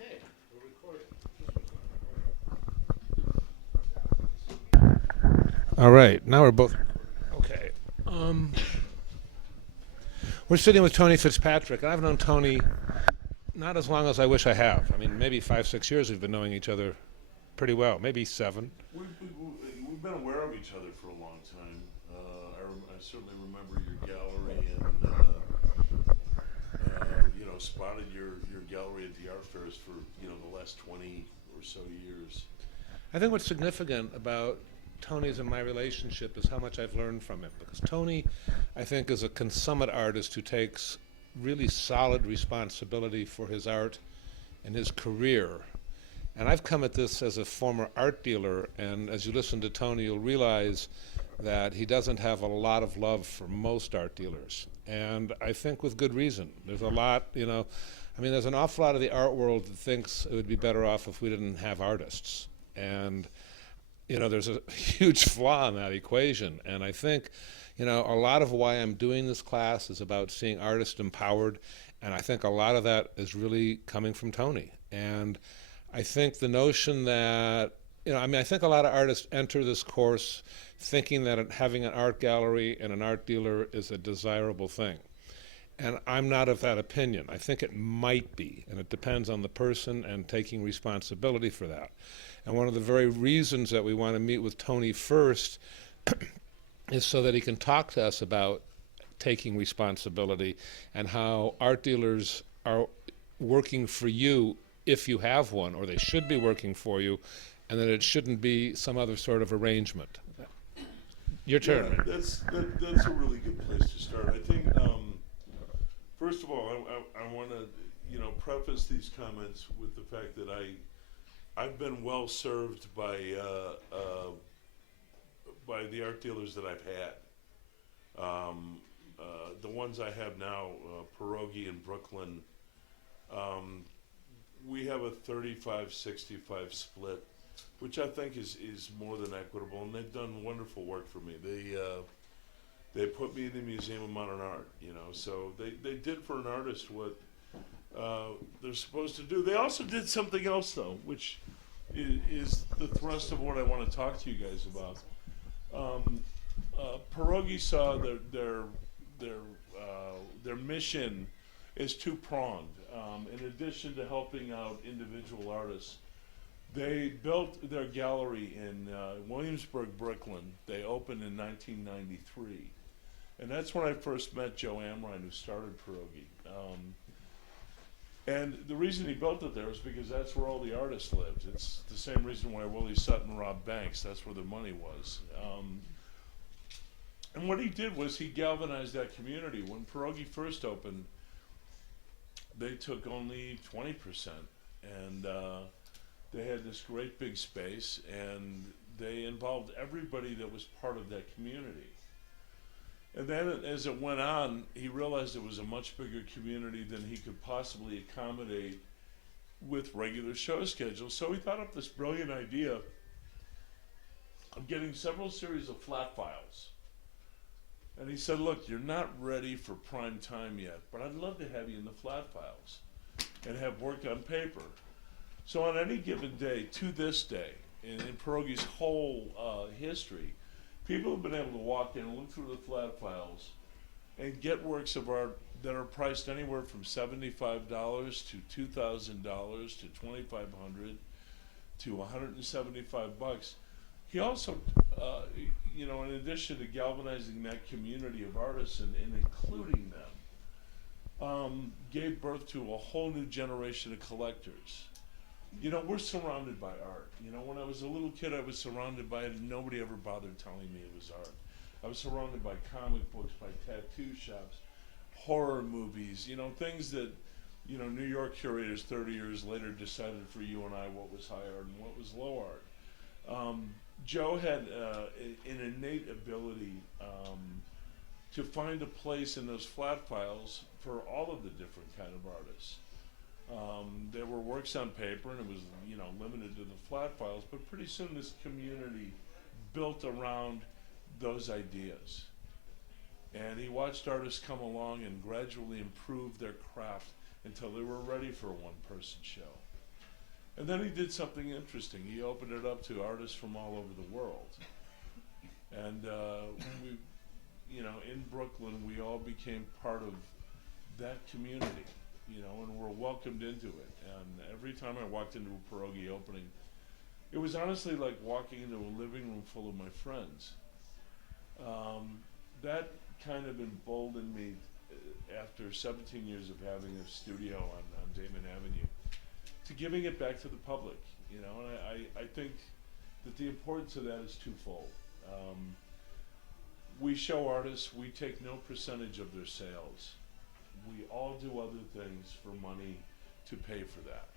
Okay, we're recording. All right, now we're both. Okay. Um, we're sitting with Tony Fitzpatrick, and I've known Tony not as long as I wish I have. I mean, maybe 5, 6 years we've been knowing each other pretty well, maybe 7. We've been aware of each other for a long time. I certainly remember your gallery and spotted your gallery at the art fairs for the last 20 or so years. I think what's significant about Tony's and my relationship is how much I've learned from him. Because Tony, I think, is a consummate artist who takes really solid responsibility for his art and his career. And I've come at this as a former art dealer, and as you listen to Tony, you'll realize that he doesn't have a lot of love for most art dealers. And I think with good reason. There's a lot, there's an awful lot of the art world that thinks it would be better off if we didn't have artists. And there's a huge flaw in that equation. And I think, a lot of why I'm doing this class is about seeing artists empowered. And I think a lot of that is really coming from Tony. And I think the notion that, I think a lot of artists enter this course thinking that having an art gallery and an art dealer is a desirable thing. And I'm not of that opinion. I think it might be, and it depends on the person and taking responsibility for that. And one of the very reasons that we want to meet with Tony first is so that he can talk to us about taking responsibility and how art dealers are working for you if you have one, or they should be working for you, and that it shouldn't be some other sort of arrangement. Your turn. Yeah, that's a really good place to start. I think, first of all, I want to preface these comments with the fact that I've been well served by the art dealers that I've had. The ones I have now, Pierogi in Brooklyn, we have a 35-65 split, which I think is more than equitable, and they've done wonderful work for me. They put me in the Museum of Modern Art, so they did for an artist what they're supposed to do. They also did something else, though, which is the thrust of what I want to talk to you guys about. Pierogi saw their mission is two-pronged. In addition to helping out individual artists, they built their gallery in Williamsburg, Brooklyn. They opened in 1993. And that's when I first met Joe Amrine, who started Pierogi. And the reason he built it there is because that's where all the artists lived. It's the same reason why Willie Sutton robbed banks. That's where the money was. And what he did was he galvanized that community. When Pierogi first opened, they took only 20%. And they had this great big space, and they involved everybody that was part of that community. And then as it went on, he realized it was a much bigger community than he could possibly accommodate with regular show schedules. So he thought up this brilliant idea of getting several series of flat files. And he said, look, you're not ready for prime time yet, but I'd love to have you in the flat files and have work on paper. So on any given day, to this day, in Pierogi's whole history, people have been able to walk in and look through the flat files and get works of art that are priced anywhere from $75 to $2,000 to $2,500 to $175. He also, in addition to galvanizing that community of artists and including them, gave birth to a whole new generation of collectors. We're surrounded by art. When I was a little kid, I was surrounded by it, and nobody ever bothered telling me it was art. I was surrounded by comic books, by tattoo shops, horror movies, things that, New York curators 30 years later decided for you and I what was high art and what was low art. Joe had an innate ability to find a place in those flat files for all of the different kind of artists. There were works on paper, and it was limited to the flat files, but pretty soon this community built around those ideas. And he watched artists come along and gradually improve their craft until they were ready for a one-person show. And then he did something interesting. He opened it up to artists from all over the world. And we, you know, in Brooklyn, we all became part of that community, you know, and were welcomed into it. And every time I walked into a pierogi opening, it was honestly like walking into a living room full of my friends. That kind of emboldened me after 17 years of having a studio on Damon Avenue to giving it back to the public, you know, and I think that the importance of that is twofold. We show artists, we take no percentage of their sales. We all do other things for money to pay for that.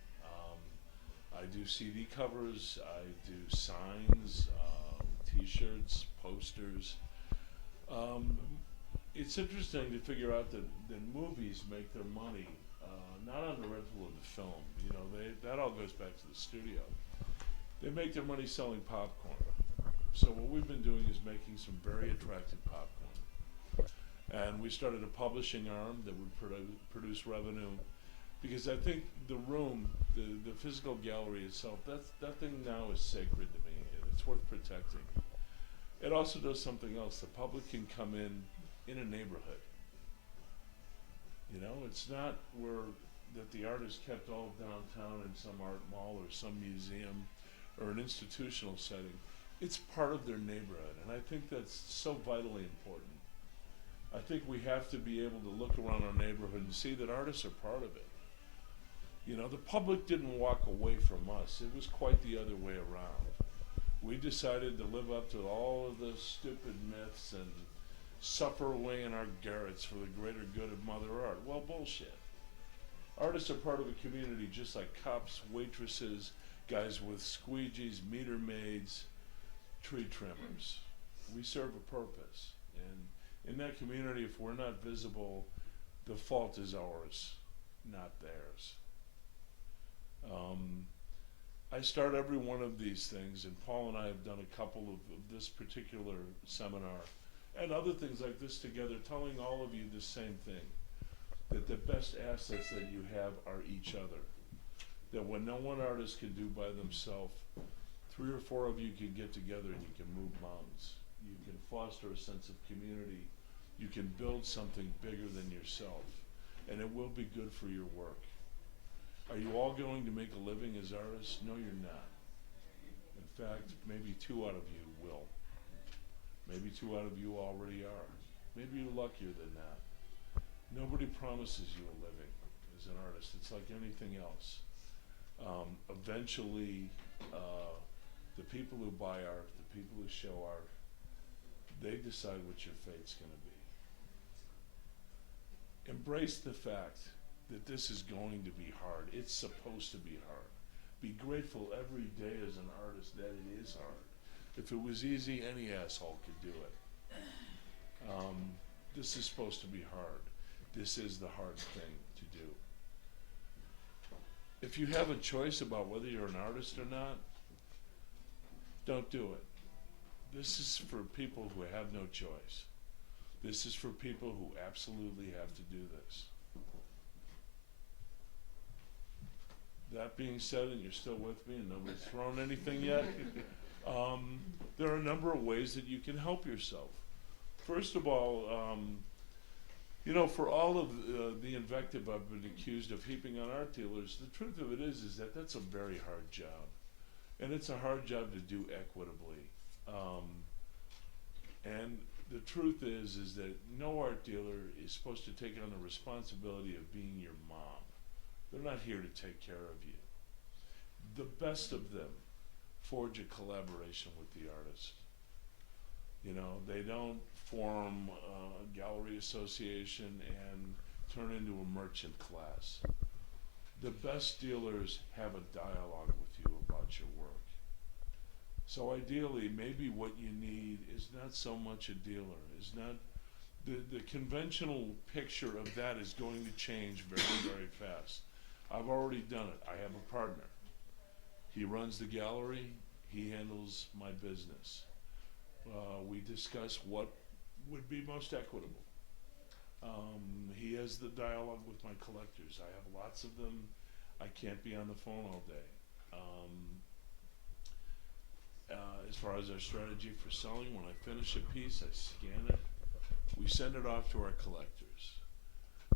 I do CD covers, I do signs, t-shirts, posters. It's interesting to figure out that movies make their money not on the rental of the film. You know, that all goes back to the studio. They make their money selling popcorn. So what we've been doing is making some very attractive popcorn. And we started a publishing arm that would produce revenue, because I think the room, the physical gallery itself, that thing now is sacred to me, and it's worth protecting. It also does something else. The public can come in a neighborhood. You know, it's not that the art is kept all downtown in some art mall or some museum or an institutional setting. It's part of their neighborhood, and I think that's so vitally important. I think we have to be able to look around our neighborhood and see that artists are part of it. You know, the public didn't walk away from us. It was quite the other way around. We decided to live up to all of the stupid myths and suffer away in our garrets for the greater good of Mother Art. Well, bullshit. Artists are part of a community just like cops, waitresses, guys with squeegees, meter maids, tree trimmers. We serve a purpose. And in that community, if we're not visible, the fault is ours, not theirs. I start every one of these things, and Paul and I have done a couple of this particular seminar and other things like this together, telling all of you the same thing, that the best assets that you have are each other. That when no one artist can do by themselves, 3 or 4 of you can get together and you can move mountains. You can foster a sense of community. You can build something bigger than yourself, and it will be good for your work. Are you all going to make a living as artists? No, you're not. In fact, maybe 2 out of you will. Maybe 2 out of you already are. Maybe you're luckier than that. Nobody promises you a living as an artist. It's like anything else. Eventually, the people who buy art, the people who show art, they decide what your fate's going to be. Embrace the fact that this is going to be hard. It's supposed to be hard. Be grateful every day as an artist that it is hard. If it was easy, any asshole could do it. This is supposed to be hard. This is the hard thing to do. If you have a choice about whether you're an artist or not, don't do it. This is for people who have no choice. This is for people who absolutely have to do this. That being said, and you're still with me and nobody's thrown anything yet, there are a number of ways that you can help yourself. First of all, you know, for all of the invective I've been accused of heaping on art dealers, the truth of it is that that's a very hard job. And it's a hard job to do equitably. And the truth is that no art dealer is supposed to take on the responsibility of being your mom. They're not here to take care of you. The best of them forge a collaboration with the artist. You know, they don't form a gallery association and turn into a merchant class. The best dealers have a dialogue with you about your work. So ideally, maybe what you need is not so much a dealer, is not the conventional picture of that is going to change very, very fast. I've already done it. I have a partner. He runs the gallery. He handles my business. We discuss what would be most equitable. He has the dialogue with my collectors. I have lots of them. I can't be on the phone all day. As far as our strategy for selling, when I finish a piece, I scan it. We send it off to our collectors.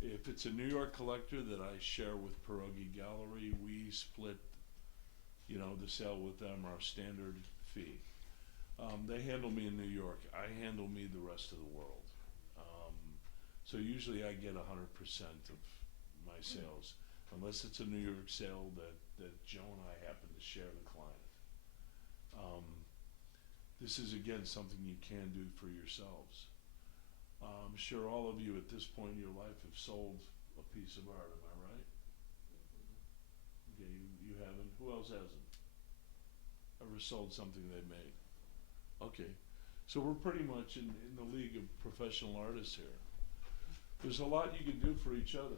If it's a New York collector that I share with Pierogi Gallery, we split, the sale with them, our standard fee. They handle me in New York. I handle me the rest of the world. So usually I get 100% of my sales, unless it's a New York sale that Joe and I happen to share the client. This is, again, something you can do for yourselves. I'm sure all of you at this point in your life have sold a piece of art, am I right? Okay, you haven't. Who else hasn't? Ever sold something they made? Okay, so we're pretty much in the league of professional artists here. There's a lot you can do for each other.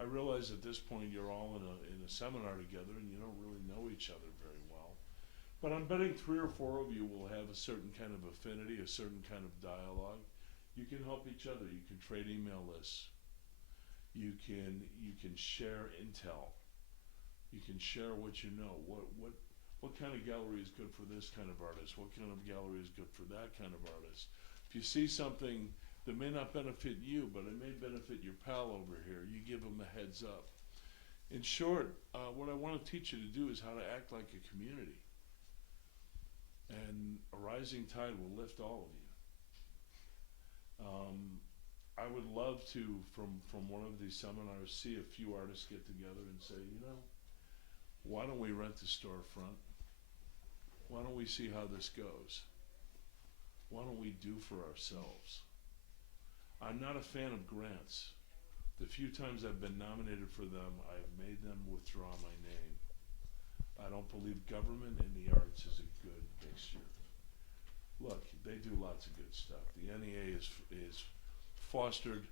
I realize at this point you're all in a seminar together and you don't really know each other very well. But I'm betting 3 or 4 of you will have a certain kind of affinity, a certain kind of dialogue. You can help each other. You can trade email lists. You can share intel. You can share what you know. What kind of gallery is good for this kind of artist? What kind of gallery is good for that kind of artist? If you see something that may not benefit you, but it may benefit your pal over here, you give them a heads up. In short, what I want to teach you to do is how to act like a community. And a rising tide will lift all of you. I would love to, from one of these seminars, see a few artists get together and say, why don't we rent a storefront? Why don't we see how this goes? Why don't we do for ourselves? I'm not a fan of grants. The few times I've been nominated for them, I've made them withdraw my name. I don't believe government in the arts is a good mixture. Look, they do lots of good stuff. The NEA is fostered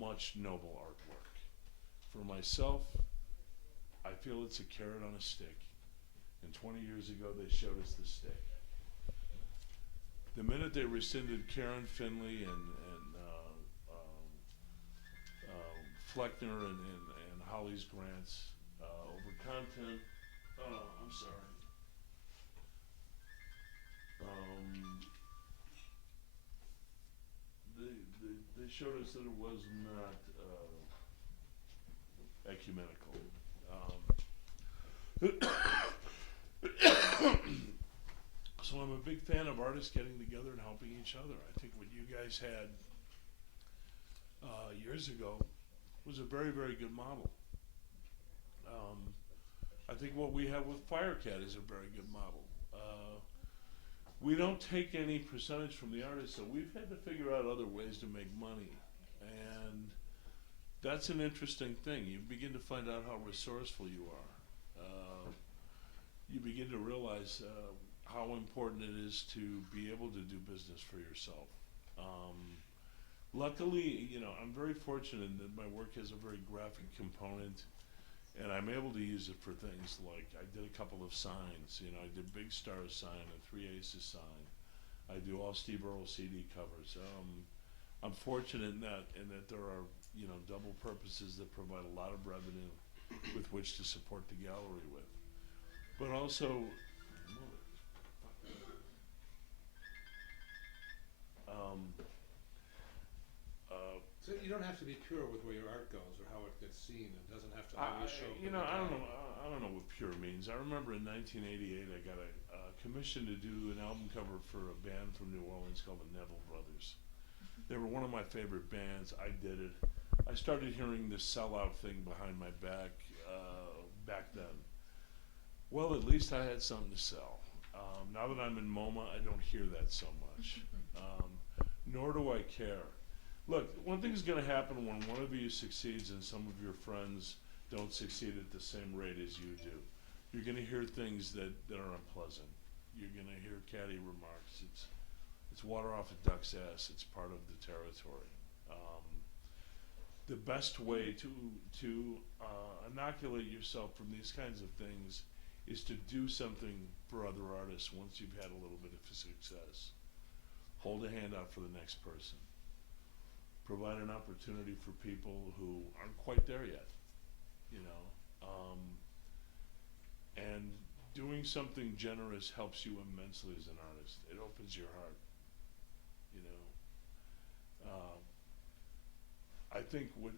much noble artwork. For myself, I feel it's a carrot on a stick. And 20 years ago, they showed us the stick. The minute they rescinded Karen Finley and Fleckner and Holly's grants over content, I'm sorry. They showed us that it was not ecumenical. So I'm a big fan of artists getting together and helping each other. I think what you guys had years ago was a very, very good model. I think what we have with Firecat is a very good model. We don't take any percentage from the artist, so we've had to figure out other ways to make money. And that's an interesting thing. You begin to find out how resourceful you are. You begin to realize how important it is to be able to do business for yourself. Luckily, I'm very fortunate that my work has a very graphic component, and I'm able to use it for things like I did a couple of signs. I did Big Star's sign and 3 Aces sign. I do all Steve Earle CD covers. I'm fortunate in that there are double purposes that provide a lot of revenue with which to support the gallery with. But also, so you don't have to be pure with where your art goes or how it gets seen. It doesn't have to always show. I don't know what pure means. I remember in 1988 I got a commission to do an album cover for a band from New Orleans called the Neville Brothers. They were one of my favorite bands. I did it. I started hearing this sellout thing behind my back back then. Well, at least I had something to sell. Now that I'm in MoMA, I don't hear that so much. Nor do I care. Look, one thing is going to happen when one of you succeeds and some of your friends don't succeed at the same rate as you do. You're going to hear things that are unpleasant. You're going to hear catty remarks. It's water off a duck's ass. It's part of the territory. The best way to inoculate yourself from these kinds of things is to do something for other artists once you've had a little bit of success. Hold a hand out for the next person. Provide an opportunity for people who aren't quite there yet. doing something generous helps you immensely as an artist. It opens your heart, you know. I think what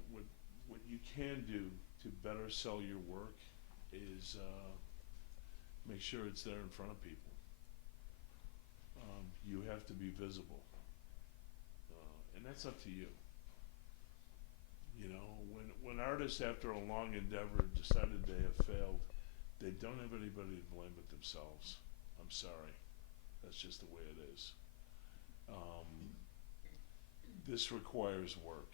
you can do to better sell your work is make sure it's there in front of people. You have to be visible, and that's up to you. You know, when artists, after a long endeavor, decided they have failed, they don't have anybody to blame but themselves. I'm sorry. That's just the way it is. This requires work,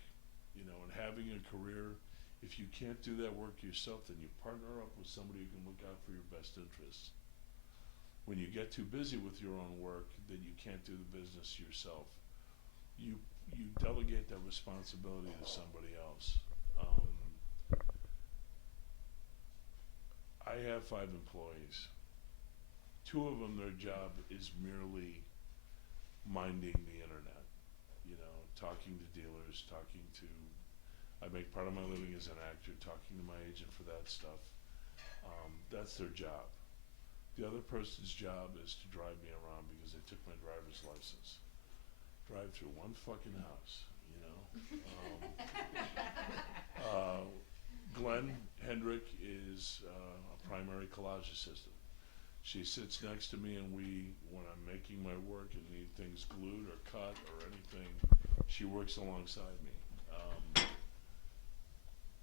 you know, and having a career, if you can't do that work yourself, then you partner up with somebody who can look out for your best interests. When you get too busy with your own work, then you can't do the business yourself. You delegate that responsibility to somebody else. I have 5 employees. 2 of them, their job is merely minding the internet. You know, talking to dealers, I make part of my living as an actor, talking to my agent for that stuff. That's their job. The other person's job is to drive me around because they took my driver's license. Drive through one fucking house, you know. Glenn Hendrick is a primary collage assistant. She sits next to me, and when I'm making my work and need things glued or cut or anything, she works alongside me.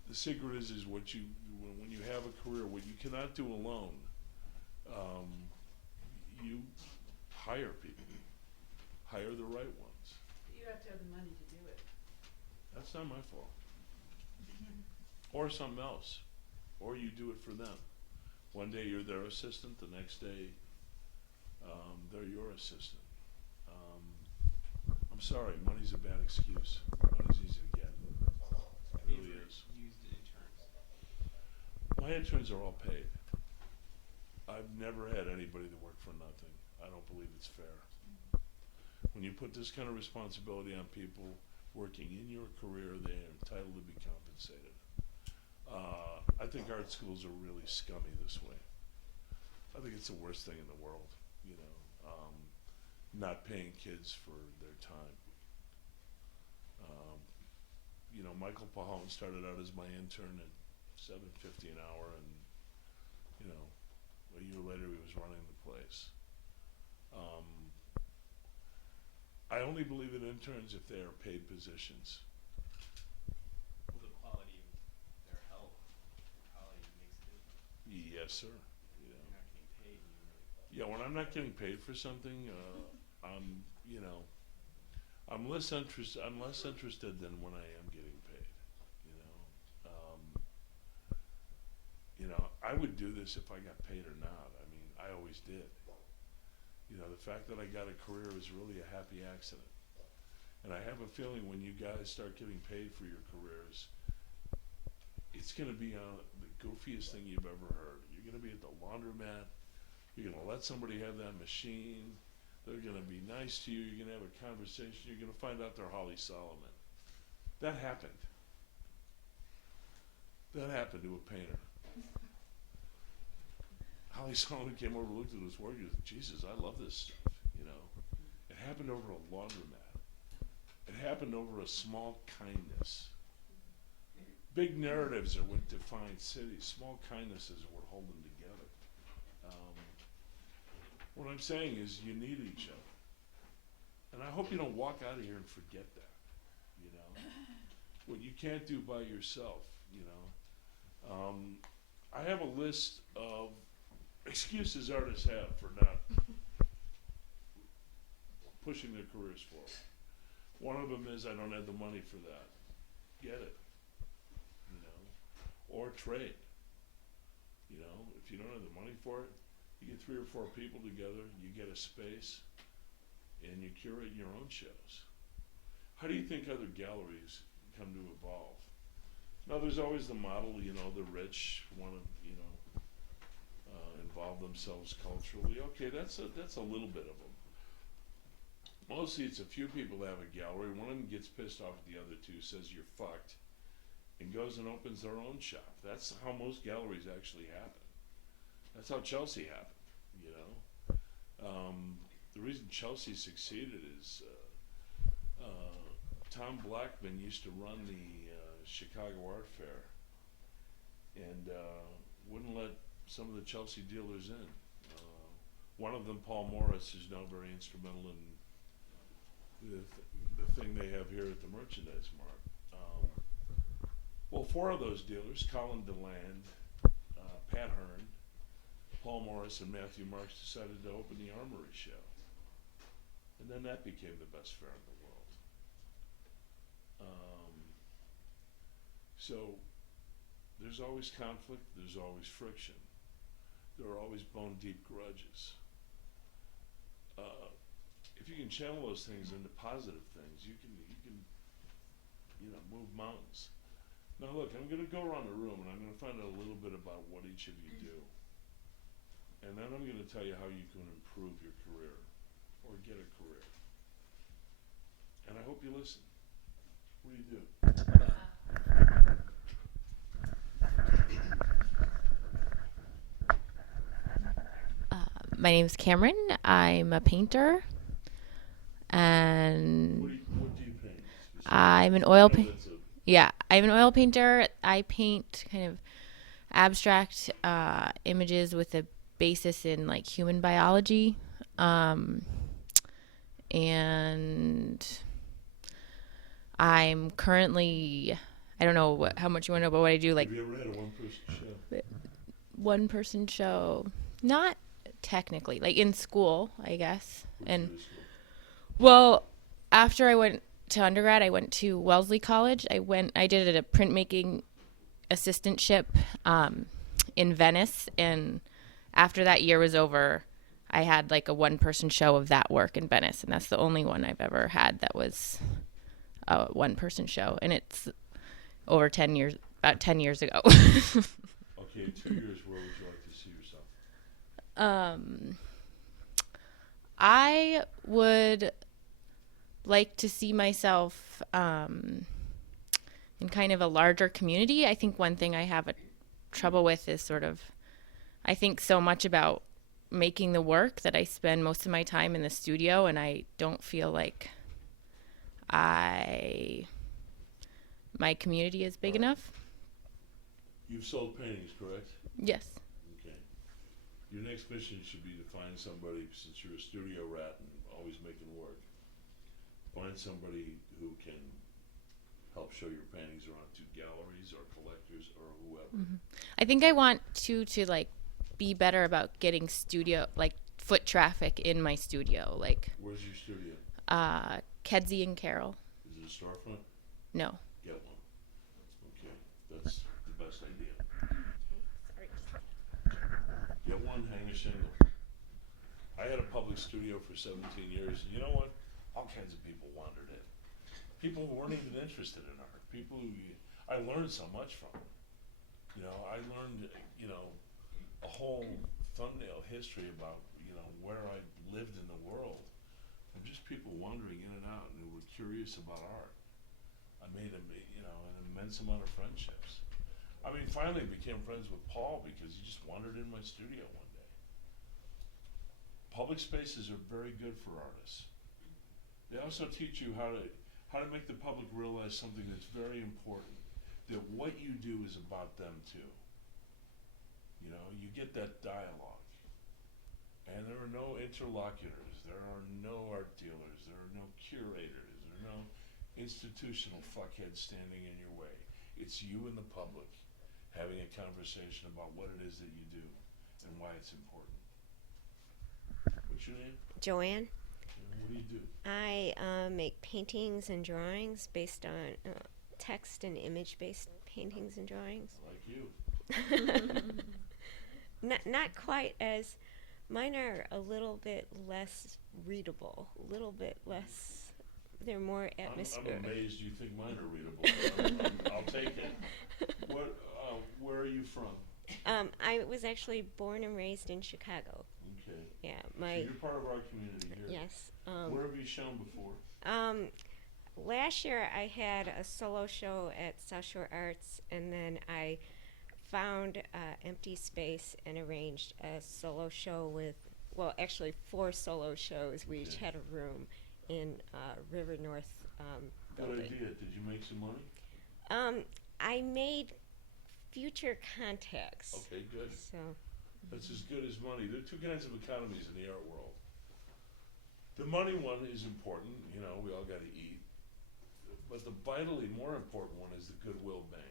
The secret is when you have a career, what you cannot do alone, you hire people, hire the right ones. You have to have the money to do it. That's not my fault. Or something else. Or you do it for them. One day you're their assistant, the next day they're your assistant. I'm sorry, money's a bad excuse. Money's easy to get. It really is. Used interns. My interns are all paid. I've never had anybody that worked for nothing. I don't believe it's fair. When you put this kind of responsibility on people working in your career, they are entitled to be compensated. I think art schools are really scummy this way. I think it's the worst thing in the world, you know, not paying kids for their time. You know, Michael Pahone started out as my intern at $7.50 an hour, and you know, a year later he was running the place. I only believe in interns if they are paid positions. Well, the quality of their help probably makes a difference. Yes, sir. You know. You're not getting paid, and you're really. Yeah, when I'm not getting paid for something, you know, I'm less interested than when I am getting paid. You know, I would do this if I got paid or not. I mean, I always did. You know, the fact that I got a career is really a happy accident. And I have a feeling when you guys start getting paid for your careers, it's going to be the goofiest thing you've ever heard. You're going to be at the laundromat. You're going to let somebody have that machine. They're going to be nice to you. You're going to have a conversation. You're going to find out they're Holly Solomon. That happened. That happened to a painter. Holly Solomon came over, looked at his work, and said, Jesus, I love this stuff, you know. It happened over a laundromat. It happened over a small kindness. Big narratives are what define cities. Small kindnesses are what hold them together. What I'm saying is you need each other. And I hope you don't walk out of here and forget that, you know. What you can't do by yourself, you know. I have a list of excuses artists have for not pushing their careers forward. One of them is I don't have the money for that. Get it, you know, or trade. You know, if you don't have the money for it, you get 3 or 4 people together, you get a space, and you curate your own shows. How do you think other galleries come to evolve? Now, there's always the model, you know, the rich want to, you know, involve themselves culturally. Okay, that's a little bit of them. Mostly it's a few people that have a gallery. One of them gets pissed off at the other 2, says you're fucked, and goes and opens their own shop. That's how most galleries actually happen. That's how Chelsea happened. you know. The reason Chelsea succeeded is Tom Blackman used to run the Chicago Art Fair and wouldn't let some of the Chelsea dealers in. One of them, Paul Morris, is now very instrumental in the thing they have here at the Merchandise Mart. Well, four of those dealers, Colin DeLand, Pat Hearn, Paul Morris, and Matthew Marks, decided to open the Armory Show. And then that became the best fair in the world. So there's always conflict, there's always friction. There are always bone-deep grudges. If you can channel those things into positive things, you can move mountains. Now look, I'm going to go around the room and I'm going to find out a little bit about what each of you do. And then I'm going to tell you how you can improve your career or get a career. And I hope you listen. What do you do? My name's Cameron. I'm a painter, and What do you paint? I'm an oil painter. Yeah, I'm an oil painter. I paint kind of abstract images with a basis in like human biology, and I'm currently, I don't know how much you want to know about what I do. Like, have you ever had a one-person show? One-person show, not technically, like in school, I guess. And well, after I went to undergrad, I went to Wellesley College. I did a printmaking assistantship in Venice, and after that year was over, I had like a one-person show of that work in Venice, and that's the only one I've ever had that was a one-person show, and it's over 10 years, about 10 years ago. Okay, in 2 years, where would you like to see yourself? I would like to see myself in kind of a larger community. I think one thing I have trouble with is sort of, I think so much about making the work that I spend most of my time in the studio, and I don't feel like my community is big enough. You've sold paintings, correct? Yes. Okay. Your next mission should be to find somebody, since you're a studio rat and always making work, find somebody who can help show your paintings around to galleries or collectors or whoever. Mm-hmm. I think I want to like be better about getting like foot traffic in my studio. Like, Where's your studio? Kedzie and Carroll. Is it a storefront? No. Get one. Okay, that's the best idea. Get one, hang a shingle. I had a public studio for 17 years, and you know what? All kinds of people wandered in. People who weren't even interested in art. People who I learned so much from. I learned, a whole thumbnail history about, where I lived in the world. From just people wandering in and out and who were curious about art. I made an immense amount of friendships. I mean, finally became friends with Paul because he just wandered in my studio one day. Public spaces are very good for artists. They also teach you how to make the public realize something that's very important, that what you do is about them too. You get that dialogue. And there are no interlocutors, there are no art dealers, there are no curators, there are no institutional fuckheads standing in your way. It's you and the public having a conversation about what it is that you do and why it's important. What's your name? Joanne. And what do you do? I make paintings and drawings based on text and image-based paintings and drawings. Like you. Not quite as, mine are a little bit less readable, a little bit less, they're more atmospheric. I'm amazed you think mine are readable. I'll take it. Where are you from? I was actually born and raised in Chicago. Okay. Yeah, So you're part of our community here. yes. Where have you shown before? Last year I had a solo show at South Shore Arts, and then I found empty space and arranged a solo show with, well, actually 4 solo shows. We each had a room in River North Good building. idea. Did you make some money? I made future contacts. Okay, good. So, That's as good as money. There are two kinds of economies in the art world. The money one is important, you know, we all gotta eat. But the vitally more important one is the Goodwill Bank.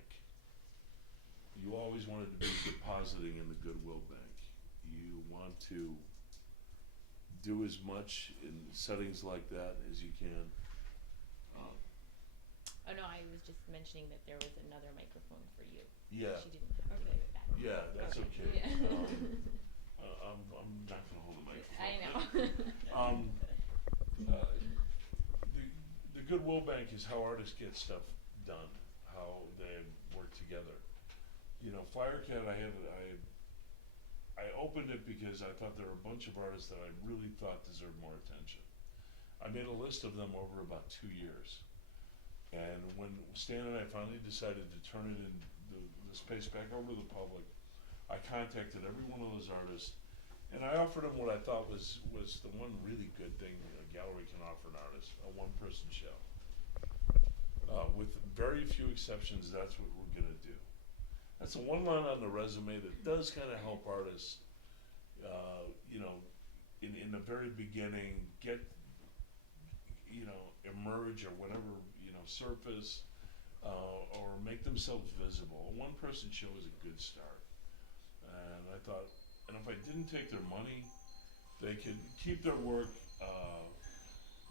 You always wanted to be depositing in the Goodwill Bank. You want to do as much in settings like that as you can. Oh no, I was just mentioning that there was another microphone for you. Yeah, She didn't have to give it back. yeah, that's okay. Yeah. I'm not gonna hold the microphone. I know. The Goodwill Bank is how artists get stuff done, how they work together. You know, Firecat, I opened it because I thought there were a bunch of artists that I really thought deserved more attention. I made a list of them over about 2 years. And when Stan and I finally decided to turn it in the space back over to the public, I contacted every one of those artists, and I offered them what I thought was the one really good thing a gallery can offer an artist, a one-person show. With very few exceptions, that's what we're gonna do. That's the one line on the resume that does kind of help artists, you know, in the very beginning, get, you know, emerge or whatever, you know, surface, or make themselves visible. A one-person show is a good start. And I thought, and if I didn't take their money, they could keep their work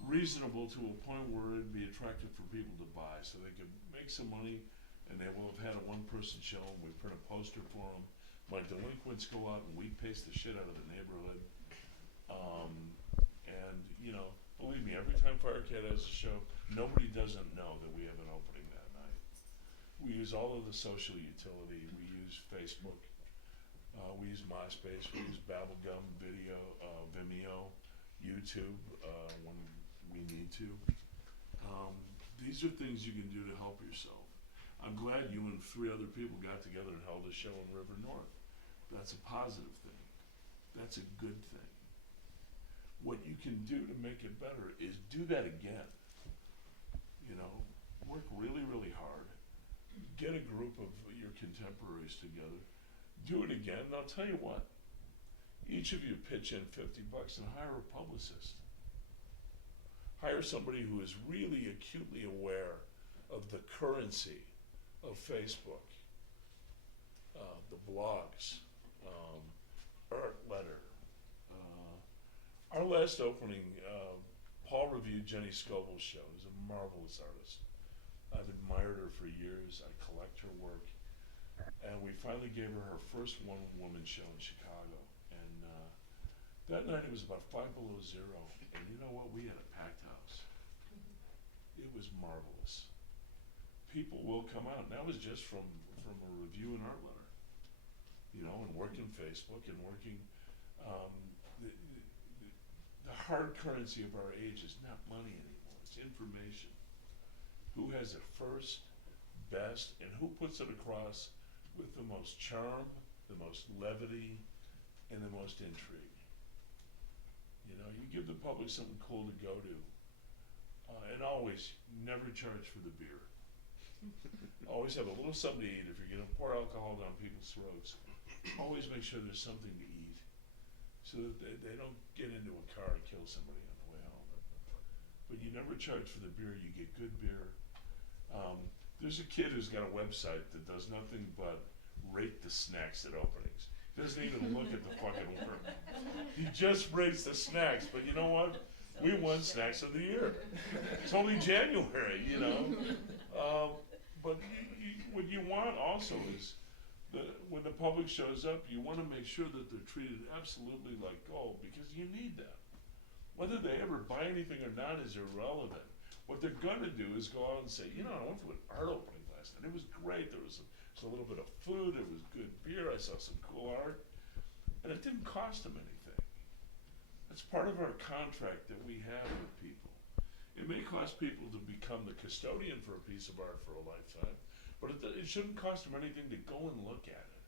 reasonable to a point where it'd be attractive for people to buy. So they could make some money, and they will have had a one-person show, and we print a poster for them. My delinquents go out and we paste the shit out of the neighborhood. And, you know, believe me, every time Firecat has a show, nobody doesn't know that we have an opening that night. We use all of the social utility. We use Facebook. We use MySpace. We use Babblegum, Video, Vimeo, YouTube when we need to. These are things you can do to help yourself. I'm glad you and 3 other people got together and held a show in River North. That's a positive thing. That's a good thing. What you can do to make it better is do that again. You know, work really, really hard. Get a group of your contemporaries together. Do it again, and I'll tell you what. Each of you pitch in $50 and hire a publicist. Hire somebody who is really acutely aware of the currency of Facebook, the blogs, Art Letter. Our last opening, Paul reviewed Jenny Scoville's show. She's a marvelous artist. I've admired her for years. I collect her work. And we finally gave her her first one-woman show in Chicago. And that night it was about 5 below zero. And you know what? We had a packed house. It was marvelous. People will come out. And that was just from a review and Art Letter. You know, and working Facebook and working, the hard currency of our age is not money anymore. It's information. Who has it first, best, and who puts it across with the most charm, the most levity, and the most intrigue. You know, you give the public something cool to go to. And always, never charge for the beer. Always have a little something to eat. If you're gonna pour alcohol down people's throats, always make sure there's something to eat, so that they don't get into a car and kill somebody on the way home. But you never charge for the beer, you get good beer. There's a kid who's got a website that does nothing but rate the snacks at openings. Doesn't even look at the fucking work. He just rates the snacks, but you know what? We won Snacks of the Year. It's only January, you know. But what you want also is, when the public shows up, you want to make sure that they're treated absolutely like gold, because you need them. Whether they ever buy anything or not is irrelevant. What they're gonna do is go out and say, you know, I went to an art opening last night. It was great. There was a little bit of food. There was good beer. I saw some cool art, and it didn't cost them anything. That's part of our contract that we have with people. It may cost people to become the custodian for a piece of art for a lifetime, but it shouldn't cost them anything to go and look at it.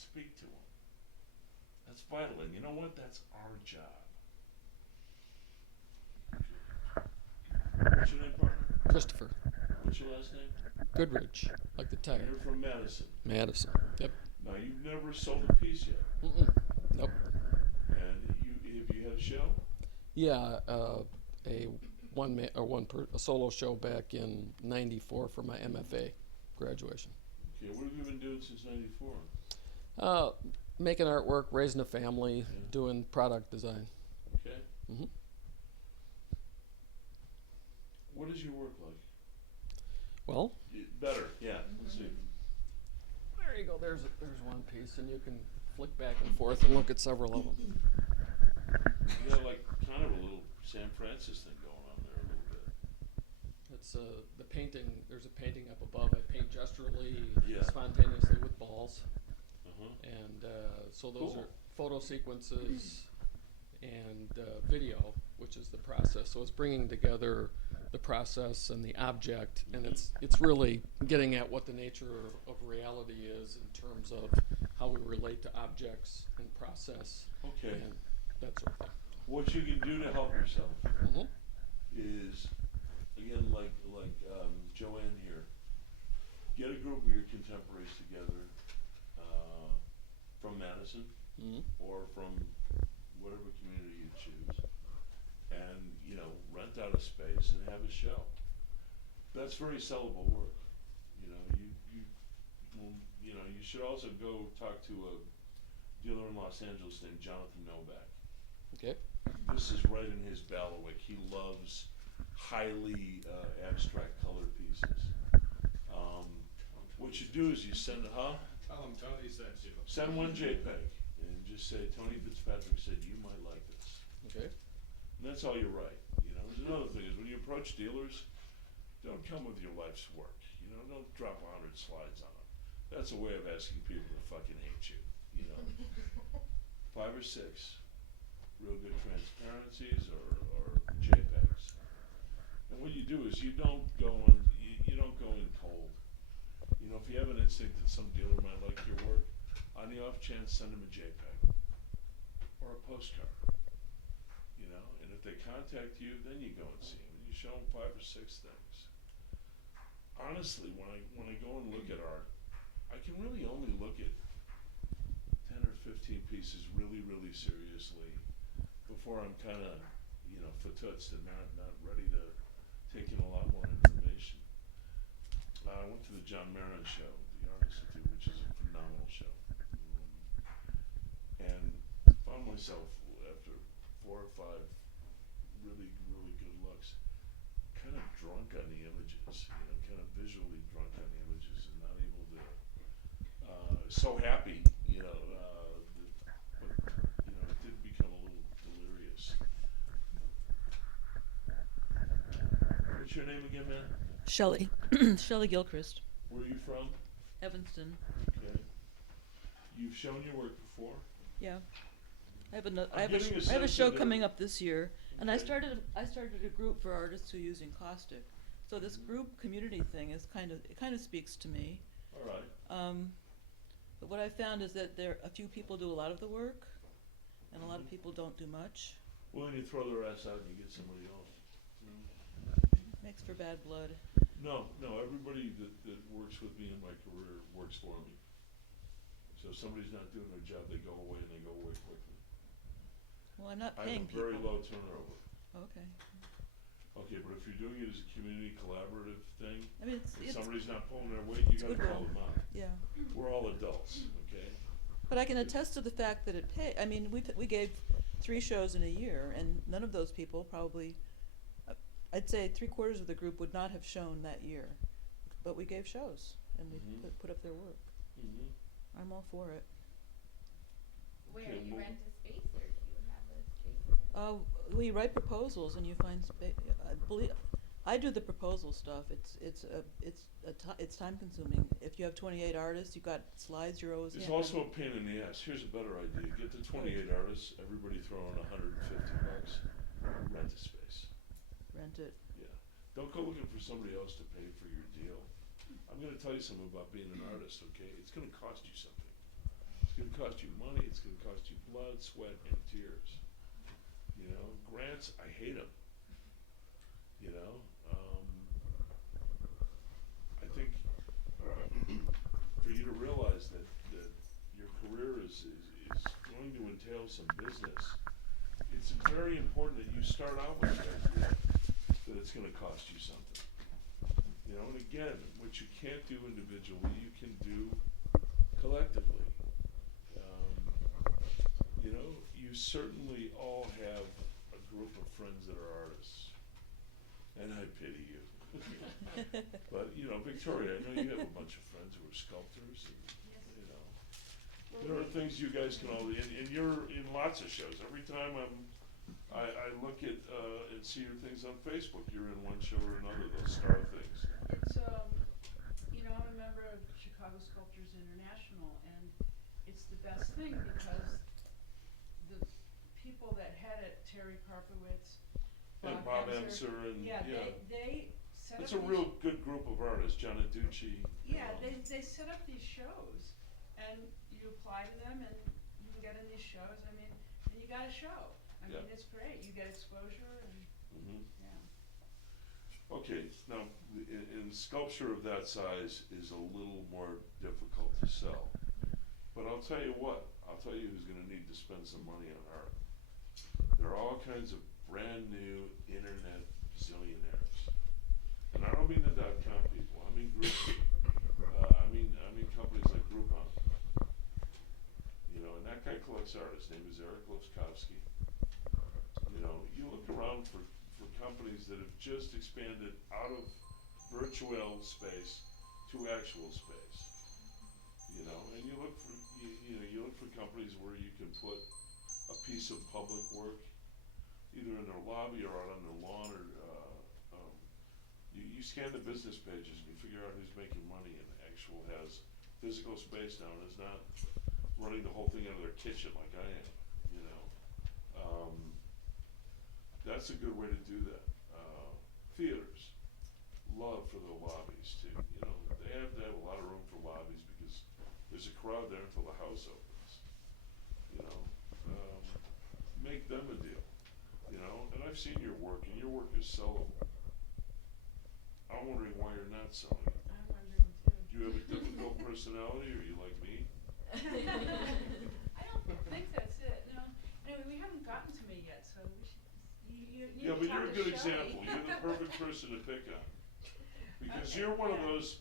speak to them. That's vital, and you know what? That's our job. What's your name, partner? Christopher What's your last name? Goodrich, like the tire. You're from Madison. Madison. Yep. Now, you've never sold a piece yet. Mm-mm. Nope. And have you had a show? Yeah, a solo show back in '94 for my MFA graduation. Okay, what have you been doing since '94? Making artwork, raising a family, doing product design. Okay. Mm-hmm. What is your work like? Well, Better, yeah. Let's see. there you go. There's one piece, and you can flick back and forth and look at several of them. You got like kind of a little San Francisco thing going on there a little bit. It's the painting. There's a painting up above. I paint gesturally, Yeah. spontaneously with balls, Uh-huh. and so those Cool. are photo sequences and video, which is the process. So it's bringing together the process and the object, and it's really getting at what the nature of reality is in terms of how we relate to objects and process Okay. and that sort of thing. What you can do to help yourself Mm-hmm. is, again, like Joanne here, get a group of your contemporaries together from Madison Mm-hmm. or from whatever community you choose, and rent out a space and have a show. That's very sellable work. You should also go talk to a dealer in Los Angeles named Jonathan Novak. Okay. This is right in his bailiwick. He loves highly abstract colored pieces. What you do is you send, Tell him Tony sent you. send one JPEG and just say, Tony Fitzpatrick said you might like this. Okay. And that's all you write. There's another thing is when you approach dealers, don't come with your life's work. Don't drop 100 slides on them. That's a way of asking people to fucking hate you. 5 or 6 real good transparencies or JPEGs. And what you do is you don't go in cold. If you have an instinct that some dealer might like your work, on the off chance, send them a JPEG or a postcard. And if they contact you, then you go and see them and you show them 5 or 6 things. Honestly, when I go and look at art, I can really only look at 10 or 15 pieces really, really seriously before I'm kind of, fatoots and not ready to take in a lot more information. I went to the John Marin show, the Art Institute, which is a phenomenal show, and found myself after 4 or 5 really, really good looks, kind of drunk on the images, kind of visually drunk on the images, and not able to. So happy, but it did become a little delirious. What's your name again, man? Shelley. Shelley Gilchrist. Where are you from? Evanston. Okay. You've shown your work before? Yeah. I have a I'm getting a I have a sense show of coming up this year, and I Okay. started a group for artists who use encaustic. So this group community thing is kind of speaks to me. All right. But what I found is that a few people do a lot of the work, and a lot of people don't do much. Well, then you throw their ass out and you get somebody else. Makes for bad blood. No, everybody that works with me in my career works for me. So if somebody's not doing their job, they go away and they go away quickly. Well, I'm not I paying have a very people. low turnover. Okay. Okay, but if you're doing it as a community collaborative thing, I mean, if it's somebody's not pulling their weight, you it's gotta goodwill. call them out. yeah. We're all adults, okay? But I can attest to the fact that it pay. I mean, we gave 3 shows in a year, and none of those people probably. I'd say 3/4 of the group would not have shown that year, but we gave shows and we Mhm. put up their work. Mm-hmm. I'm all for it. Where Okay, you well- rent a space, or do you have a space? We write proposals, and you find I do the proposal stuff. It's time consuming. If you have 28 artists, you've got slides. You're always It's also a pain in the ass. Here's a better idea. Get the 28 artists, everybody throw in $150, rent a space. rent it. Yeah. Don't go looking for somebody else to pay for your deal. I'm gonna tell you something about being an artist, okay? It's gonna cost you something. It's going to cost you money. It's going to cost you blood, sweat, and tears. You know, grants, I hate them. You know, I think for you to realize that your career is going to entail some business, it's very important that you start out with the idea that it's going to cost you something. You know, and again, what you can't do individually, you can do collectively. You know, you certainly all have a group of friends that are artists, and I pity you. But, you know, Victoria, I know you have a bunch of friends who are sculptors, and, you know, there are things you guys can all, and you're in lots of shows. Every time I look at, and see your things on Facebook, you're in one show or another, those star things. It's, you know, I'm a member of Chicago Sculptors International, and it's the best thing because the people that head it, Terry Karpowitz, And Bob Emser, and, yeah, yeah. they set It's up a these- real good group of artists, Gianna Ducci. Yeah, they set up these shows, and you apply to them, and you can get in these shows. I mean, and you got a show. I Yeah. mean, it's great. You get exposure, and Mhm. yeah. Okay, now, in sculpture of that size is a little more difficult to sell. But I'll tell you what, I'll tell you who's gonna need to spend some money on art. There are all kinds of brand new internet zillionaires. And I don't mean the .com people, I mean I mean companies like Groupon. You know, and that guy collects art, his name is Eric Loskovsky. You know, you look around for companies that have just expanded out of virtual space to actual space. You know, and you look for you look for companies where you can put a piece of public work either in their lobby or out on their lawn, or you scan the business pages and you figure out who's making money and actual has physical space now and is not running the whole thing out of their kitchen like I am. You know. That's a good way to do that. Theaters, love for the lobbies too. You know, they have to have a lot of room for lobbies because there's a crowd there until the house opens. You know, make them a deal. You know, and I've seen your work, and your work is sellable. I'm wondering why you're not selling it. I'm wondering too. Do you have a difficult personality, or are you like me? I don't think that's it. No, we haven't gotten to me yet, so we should. You Yeah, but you're a good Shelley. example. You're the perfect person to pick on. Because Okay, you're one of yeah. those,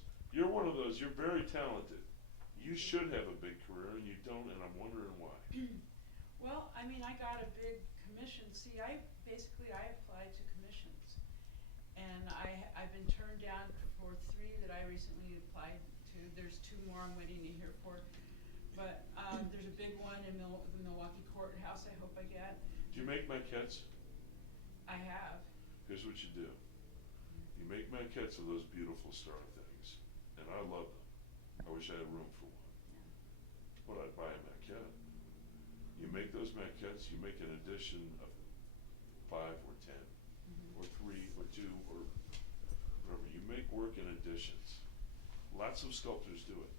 you're very talented. You should have a big career and you don't, and I'm wondering why. Well, I mean, I got a big commission. See, I applied to commissions, and I've been turned down for 3 that I recently applied to. There's 2 more I'm waiting to hear for, but there's a big one in the Milwaukee courthouse. I hope I get. Do you make maquettes? I have. Here's what you do. You make maquettes of those beautiful star things, and I love them. I wish I had room for one. But I'd buy a maquette. You make those maquettes, you make an edition of 5 or 10, or 3 or 2 or whatever. You make work in editions. Lots of sculptors do it.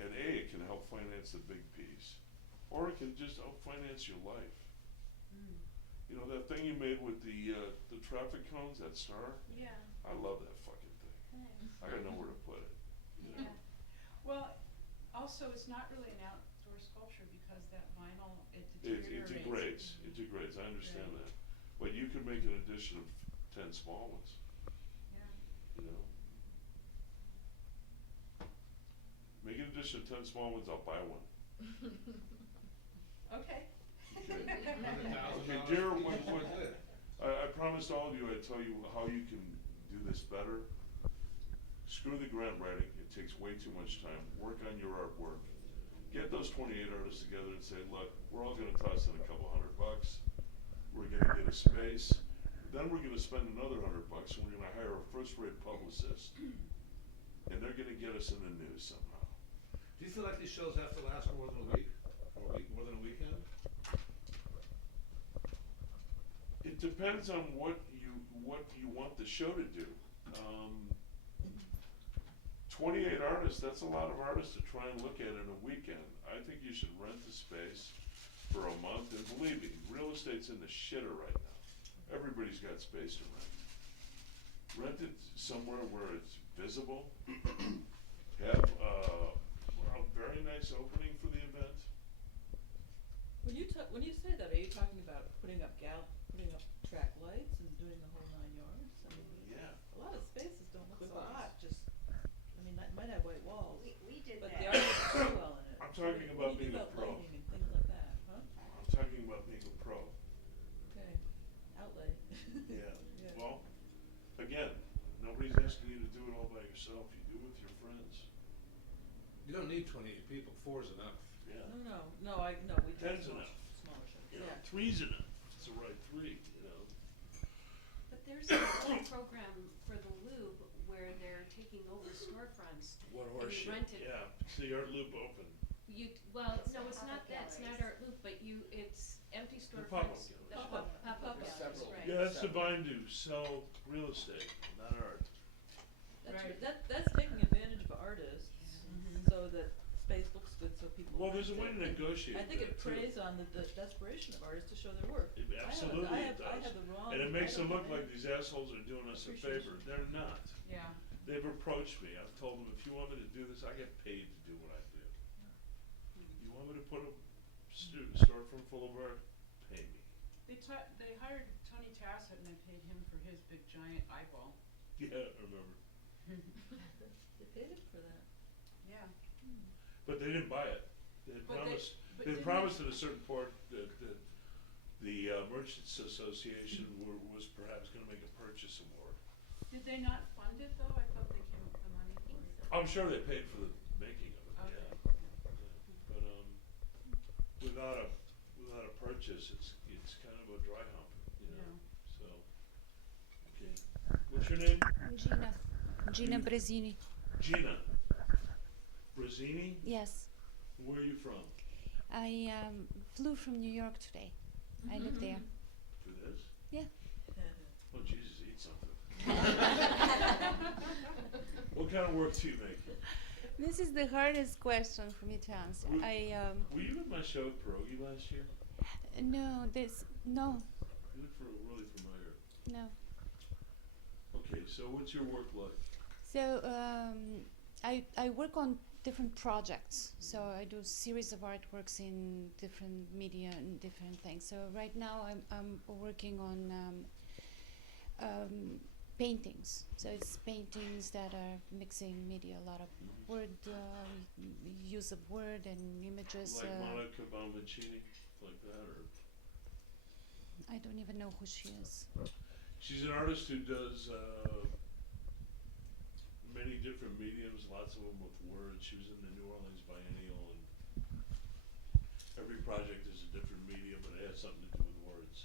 And it can help finance the big piece, or it can just help finance your life. You know that thing you made with the traffic cones, that star? Yeah. I love that fucking thing. Thanks. I gotta know where to put it. You know? Yeah. Well, also, it's not really an outdoor sculpture because that vinyl, it It deteriorates. degrades, I understand Right. that. But you could make an edition of 10 small ones, Yeah. you know? Make an edition of 10 small ones, I'll buy one. Okay. Okay. $100,000 Okay, dear, for I promised all of you I'd tell you how you can do this better. Screw the grant writing, it takes way too much time. Work on your artwork. Get those 28 artists together and say, look, we're all gonna toss in a couple $100. We're gonna get a space. Then we're gonna spend another $100 and we're gonna hire a first-rate publicist. And they're gonna get us in the news somehow. Do you feel like these shows have to last more than a week? Or more than a weekend? It depends on what you want the show to do. 28 artists, that's a lot of artists to try and look at in a weekend. I think you should rent the space for a month, and believe me, real estate's in the shitter right now. Everybody's got space to rent. Rent it somewhere where it's visible. Have a very nice opening for the event. When you say that, are you talking about putting up track lights and doing the whole 9 yards? I mean, Yeah. a lot of spaces don't look so Clip-ons. hot. Just, I mean, that might have white walls, We did but that. the artists do well in it. I'm talking about What do you being do a about pro. lighting and things like that, huh? I'm talking about being a pro. Okay, outlay. Yeah. Yeah. Well, again, nobody's asking you to do it all by yourself. You do it with your friends. You don't need 28 people, 4 is enough. Yeah. No, we do 10's small, enough. smaller shows, You know, yeah. 3's enough. It's the right 3, you know. But there's a whole program for the Loop where they're taking over storefronts. What And you horseshit. rent it. Yeah. It's the Art Loop open. Well, no, it's Pop-up not that, it's not galleries. Art Loop, but it's empty The pop-up storefronts. galleries. The pop-up galleries, Several. right. Yeah, that's Divine to sell real estate, not art. Right. That's taking advantage of artists, so that space looks good, so people. Well, there's a way rent to it. negotiate I think that, it too. preys on the desperation of artists to show their work. Absolutely I it have does. the wrong. And it makes I them don't look have like these assholes are doing us a favor. Appreciation. They're not. Yeah. They've approached me. I've told them, if you want me to do this, I get paid to do what I do. You want me to put a storefront full of art? Pay me. They hired Tony Tassett and they paid him for his big giant eyeball. Yeah, I remember. They paid him for that. Yeah. But they didn't buy it. They had But promised. but They didn't promised at a certain point that the Merchants Association was perhaps going to make a purchase award. Did they not fund it though? I thought they came up with the money for it. I'm sure they paid for the making of it. Okay. Yeah. But without a purchase, it's kind of a dry hump, you know. So, okay. What's your name? Gina Brazzini. Gina. Brazzini? Yes, Where are you from? I flew from New York today. I live there. For this? Yeah. Oh, Jesus, eat something. What kind of work do you make? This is the hardest question for me to answer. Were- I Were you in my show with Pierogi last year? no, You look really familiar. no. Okay, so what's your work like? So I work on different projects. So I do series of artworks in different media and different things. So right now I'm working on paintings. So it's paintings that are mixing media, a lot of word use of word and images. Like Monica Bombacini, like that, or? I don't even know who she is. She's an artist who does many different mediums, lots of them with words. She was in the New Orleans Biennial, and every project is a different medium, but it has something to do with words.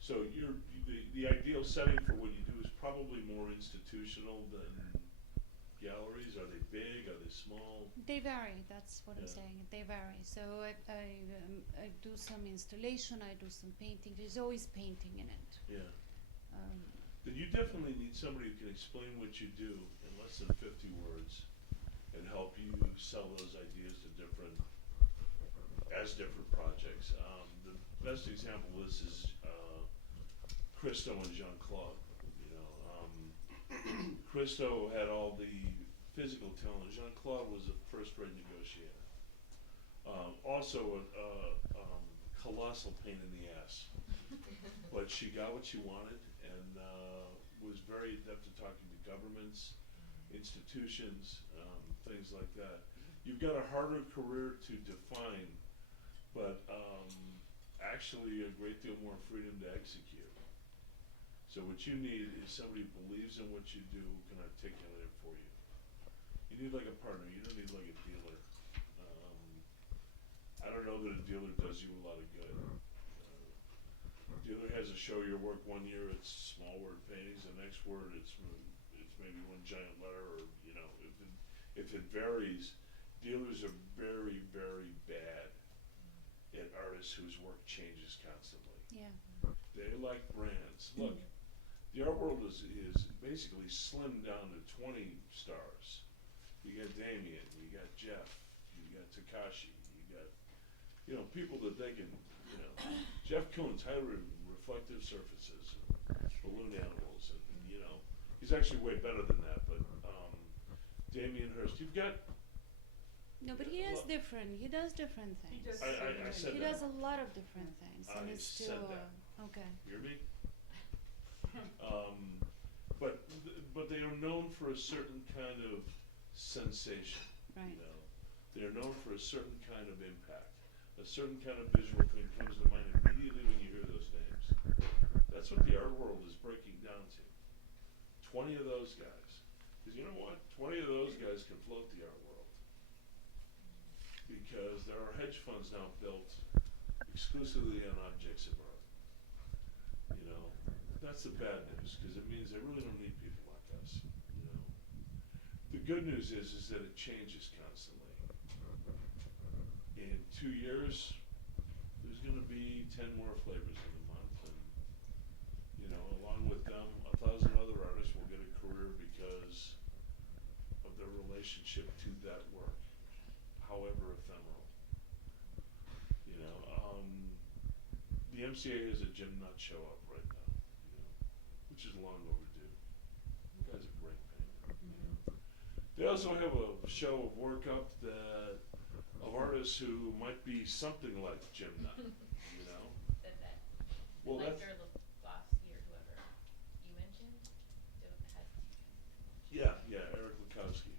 So the ideal setting for what you do is probably more institutional than galleries. Are they big? Are they small? They vary. That's what I'm Yeah. saying. They vary. So I do some installation. I do some painting. There's always painting in it. Yeah. Um, Then you definitely need somebody who can explain what you do in less than 50 words and help you sell those ideas to different projects. The best example of this is Christo and Jean-Claude. You know, Christo had all the physical talent. Jean-Claude was a first-rate negotiator. Also a colossal pain in the ass. But she got what she wanted and was very adept at talking to governments, institutions, things like that. You've got a harder career to define, but actually a great deal more freedom to execute. So what you need is somebody who believes in what you do, who can articulate it for you. You need like a partner, you don't need like a dealer. I don't know that a dealer does you a lot of good. Dealer has to show your work one year, it's small word paintings, the next word it's maybe one giant letter, or you know, if it varies. Dealers are very, very bad at artists whose work changes constantly. yeah. They like brands. Look, The art world is basically slimmed down to 20 stars. You got Damien, you got Jeff, you got Takashi, you got, people that they can, Jeff Koons, highly reflective surfaces, balloon animals, and, he's actually way better than that, but, Damien Hirst, you've got, No, but he is different. He does different things. does I said He that. does a lot of different things, and I it's said still that. okay. Hear me? But they are known for a certain kind of sensation. Right. They are known for a certain kind of impact. A certain kind of visual thing comes to mind immediately when you hear those names. That's what the art world is breaking down to. 20 of those guys. Because you know what? 20 of those guys can float the art world. Because there are hedge funds now built exclusively on objects of art. That's the bad news, because it means they really don't need people like us. The good news is that it changes constantly. In 2 years, there's going to be 10 more flavors in the month, and along with them, 1,000 other artists will get a career because of their relationship to that work, however ephemeral. The MCA has a Jim Nut show up right now, which is long overdue. The guy's a great painter. They also have a show of work up of artists who might be something like Jim Nut, That Well, like that's, or Boss or whoever you mentioned has yeah, Eric Lukowski.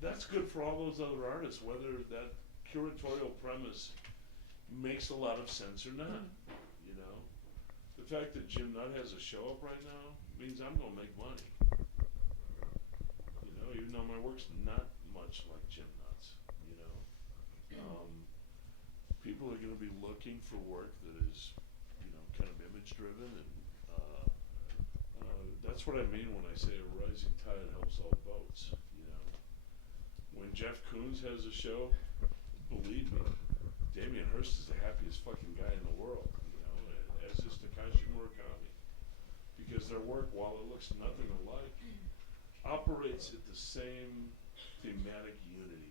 That's good for all those other artists, whether that curatorial premise makes a lot of sense or not. The fact that Jim Nutt has a show up right now means I'm gonna make money. Even though my work's not much like Jim Nutt's. People are gonna be looking for work that is, kind of image driven, and that's what I mean when I say a rising tide helps all boats. When Jeff Koons has a show, believe me, Damien Hirst is the happiest fucking guy in the world, as is Takashi Murakami. Because their work, while it looks nothing alike, operates at the same thematic unity.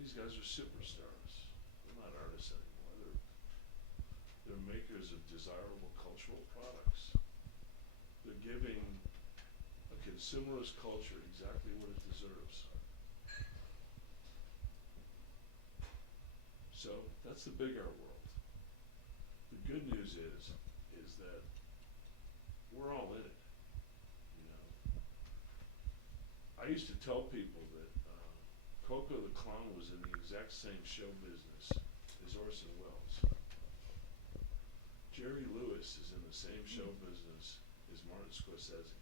These guys are superstars. They're not artists anymore. They're makers of desirable cultural products. They're giving a consumerist culture exactly what it deserves. So that's the big art world. The good news is that we're all in it. I used to tell people that Coco the Clown was in the exact same show business as Orson Welles. Jerry Lewis is in the same show business as Martin Scorsese.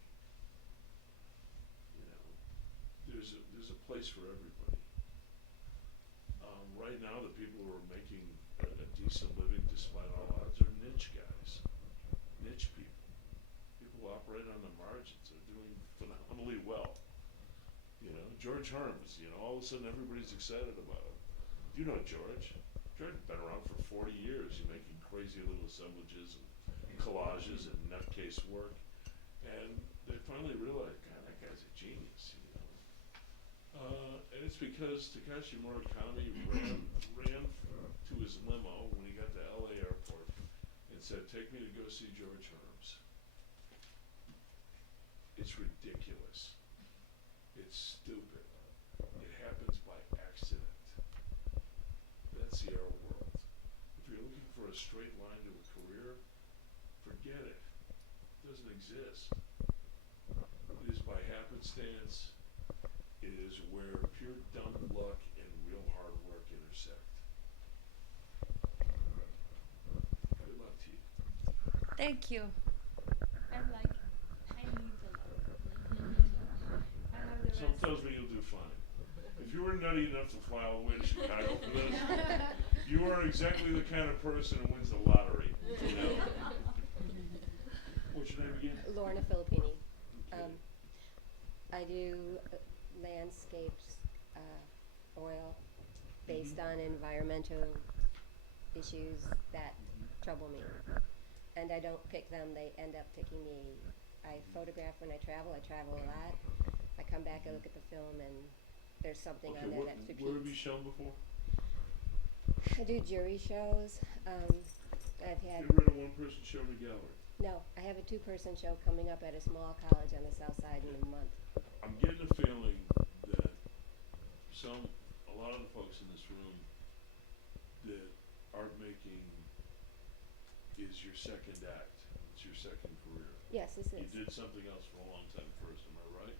There's a place for everybody. Right now, the people who are making a decent living despite all odds are niche guys, niche people. People who operate on the margins are doing phenomenally well. George Herms, all of a sudden everybody's excited about him. You know George. George's been around for 40 years. He's making crazy little assemblages and collages and nutcase work. And they finally realized, God, that guy's a genius, and it's because Takashi Murakami ran to his limo when he got to LA airport and said, take me to go see George Herms. It's ridiculous. It's stupid. It happens by accident. That's the art world. If you're looking for a straight line to a career, forget it. It doesn't exist. It is by happenstance. It is where pure dumb luck and real hard work intersect. Good luck to you. Thank you. I like it. I need the love. I have the Some rest. tells me you'll do fine. If you were nutty enough to fly all the way to Chicago for this, you are exactly the kind of person who wins the lottery. What's your name again? Lorna Filippini. Okay. I do landscapes, oil, based on environmental issues that trouble me. and I don't pick them, they end up picking me. I photograph when I travel a lot. I come back, I look at the film, and there's something on there that repeats. Where have you shown before? I do jury shows. I've had, You ever had a one-person show in a gallery? no, I have a 2-person show coming up at a small college on the south side in a month. I'm getting a feeling that a lot of the folks in this room, that art making is your second act. It's your second career. Yes, this You is. did something else for a long time first, am I right?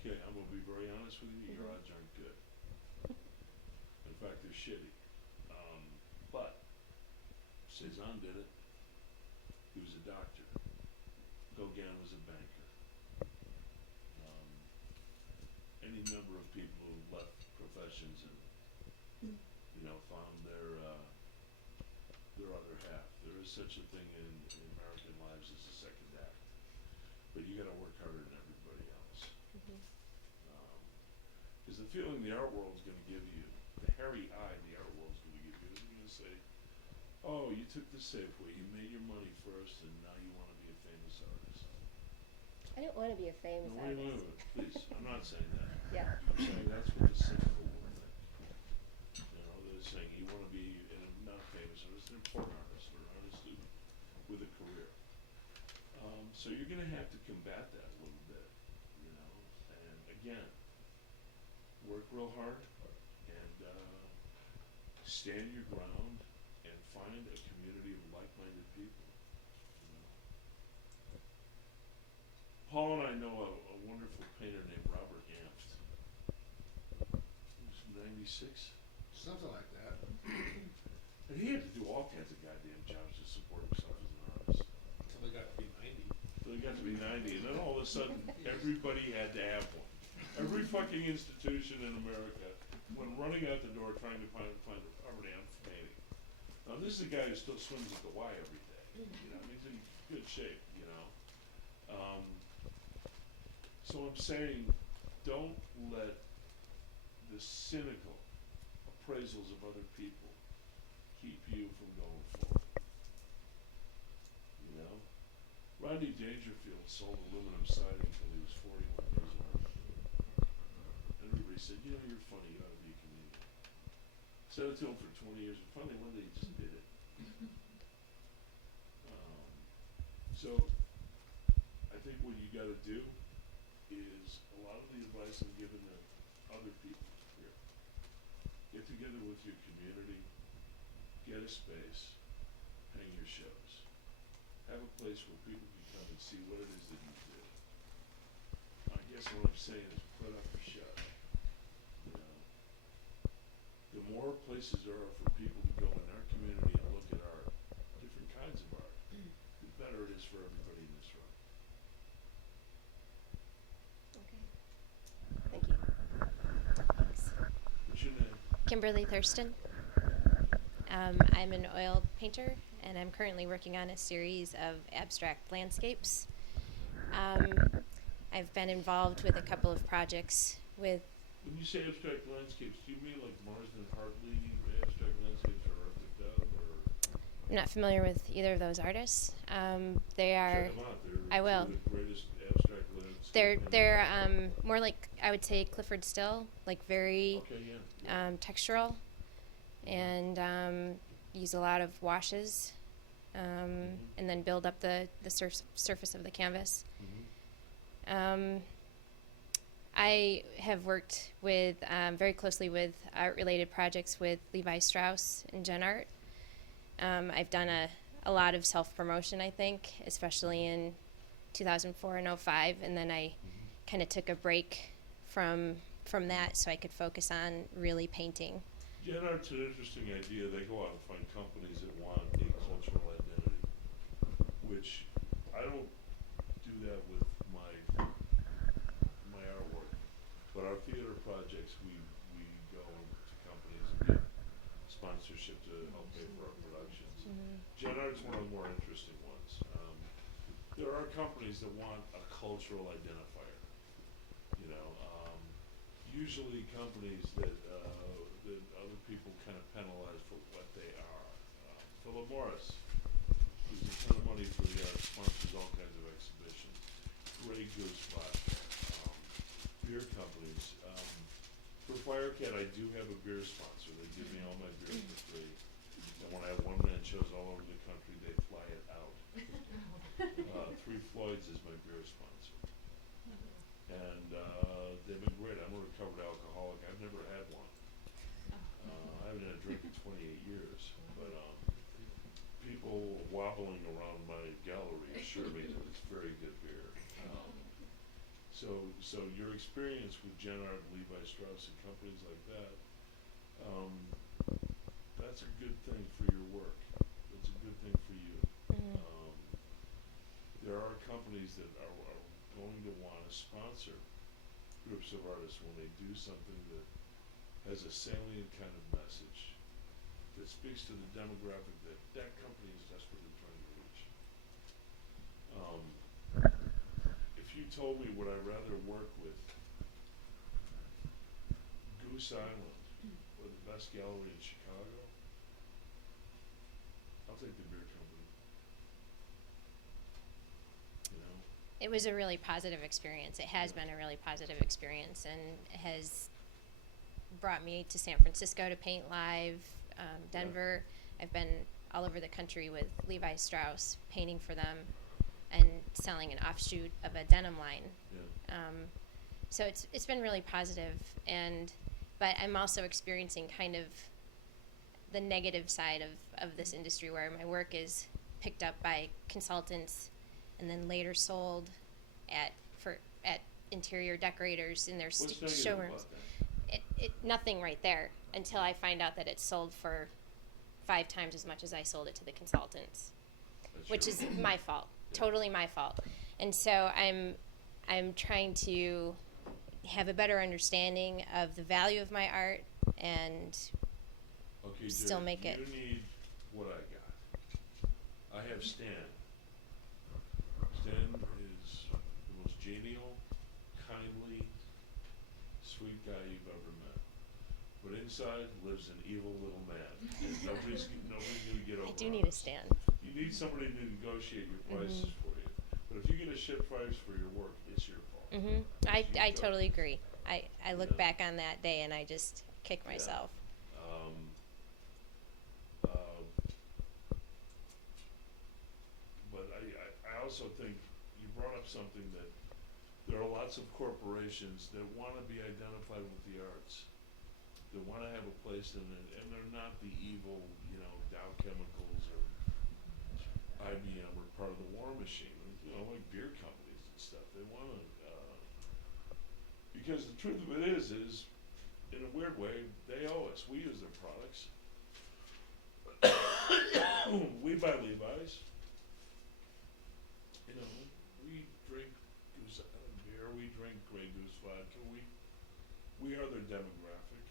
Okay, I'm gonna be very honest with you, your odds aren't good. In fact, they're shitty. But Cezanne did it. He was a doctor. Gauguin was a banker. Any number of people who left professions and, found their other half. There is such a thing in American lives as a second act. But you gotta work harder than everybody else. Because the feeling the art world's gonna give you, the hairy eye the art world's gonna give you, is gonna say, oh, you took the safe way, you made your money first, and now you wanna be a famous artist. I don't want to be a famous No, wait, artist. please, I'm not saying that. Yeah. I'm saying that's what the cynical will think. They're saying you wanna be not a famous artist, an important artist, or an artist with a career. So you're gonna have to combat that a little bit, and again, work real hard and stand your ground and find a community of like-minded people. Paul and I know a wonderful painter named Robert Amft. He was 96. Something like that. And he had to do all kinds of goddamn jobs to support himself as an artist. Until they got to be 90. So he got to be 90, and then all of a sudden, everybody had to have one. Every fucking institution in America went running out the door trying to find a Robert Amft painting. Now this is a guy who still swims at the Y every day. He's in good shape. So I'm saying, don't let the cynical appraisals of other people keep you from going forward. Rodney Dangerfield sold aluminum siding until he was 41 years old. Everybody said, you're funny, you ought to be a comedian. Said it to him for 20 years, and finally one day he just did it. So, I think what you gotta do is a lot of the advice I'm giving to other people here. Get together with your community, get a space, hang your shows. Have a place where people can come and see what it is that you do. I guess what I'm saying is put up or shut. The more places there are for people to go in our community and look at art, different kinds of art, the better it is for everybody in this room. Okay. Thank you. Thanks. What's your name? Kimberly Thurston. I'm an oil painter, and I'm currently working on a series of abstract landscapes. I've been involved with a couple of projects with. When you say abstract landscapes, do you mean like Marsden Hartley abstract landscapes or Arthur Dove or? I'm not familiar with either of those artists. They are. Check them out. They're I will. two of the greatest abstract landscape They're more like, I would say, Clifford Still, like very Okay, yeah. textural, and use a lot of washes, and then build up the surface of the canvas. I have worked with very closely with art-related projects with Levi Strauss and Gen Art. I've done a lot of self-promotion, I think, especially in 2004 and 05, and then I kind of took a break from that so I could focus on really painting. Gen Art's an interesting idea. They go out and find companies that want a cultural identity, which I don't do that with my artwork. But our theater projects, we go to companies and get sponsorship to help pay for our productions. Gen Art's one of the more interesting ones. There are companies that want a cultural identifier. Usually companies that other people kind of penalize for what they are. Philip Morris, There's a ton of money for the arts, sponsors all kinds of exhibitions. Grey Goose Spot, beer companies. For Firecat, I do have a beer sponsor. They give me all my beer for free. And when I have one-man shows all over the country, they fly it out. Three Floyds is my beer sponsor. And they've been great. I'm a recovered alcoholic. I've never had one. I haven't had a drink in 28 years. But people wobbling around my gallery assure me that it's very good beer. So your experience with Gen Art, Levi Strauss, and companies like that, that's a good thing for your work. It's a good thing for you. There are companies that are going to want to sponsor groups of artists when they do something that has a salient kind of message that speaks to the demographic that that company is desperately trying to reach. If you told me would I rather work with Goose Island or the best gallery in Chicago, I'll take the beer company. You know? It was a really positive experience. It has been a really positive experience, and has brought me to San Francisco to paint live, Denver. I've been all over the country with Levi Strauss, painting for them and selling an offshoot of a denim line. Yeah. So it's been really positive, but I'm also experiencing kind of the negative side of this industry, where my work is picked up by consultants and then later sold at interior decorators in their What's negative showrooms. about that? Nothing right there until I find out that it's sold for 5 times as much as I sold it to the consultants, That's which your- is my fault, totally my fault. And so I'm trying to have a better understanding of the value of my art and Okay, still Derek, make it. You need what I got. I have Stan. Stan is the most genial, kindly, sweet guy you've ever met. But inside lives an evil little man. And nobody's gonna get over I do on need a us. stand. You need somebody to negotiate your prices for you. But if you get a shit price for your work, it's your fault. I You go. totally agree. I look Yeah. back on that day and I just kick myself. But I also think you brought up something that there are lots of corporations that want to be identified with the arts, that want to have a place in it, and they're not the evil, Dow Chemicals or IBM or part of the war machine, like beer companies and stuff. They want to, because the truth of it is, in a weird way, they owe us. We use their products. We buy Levi's. We drink Goose Island beer. We drink Grey Goose vodka. We are their demographic.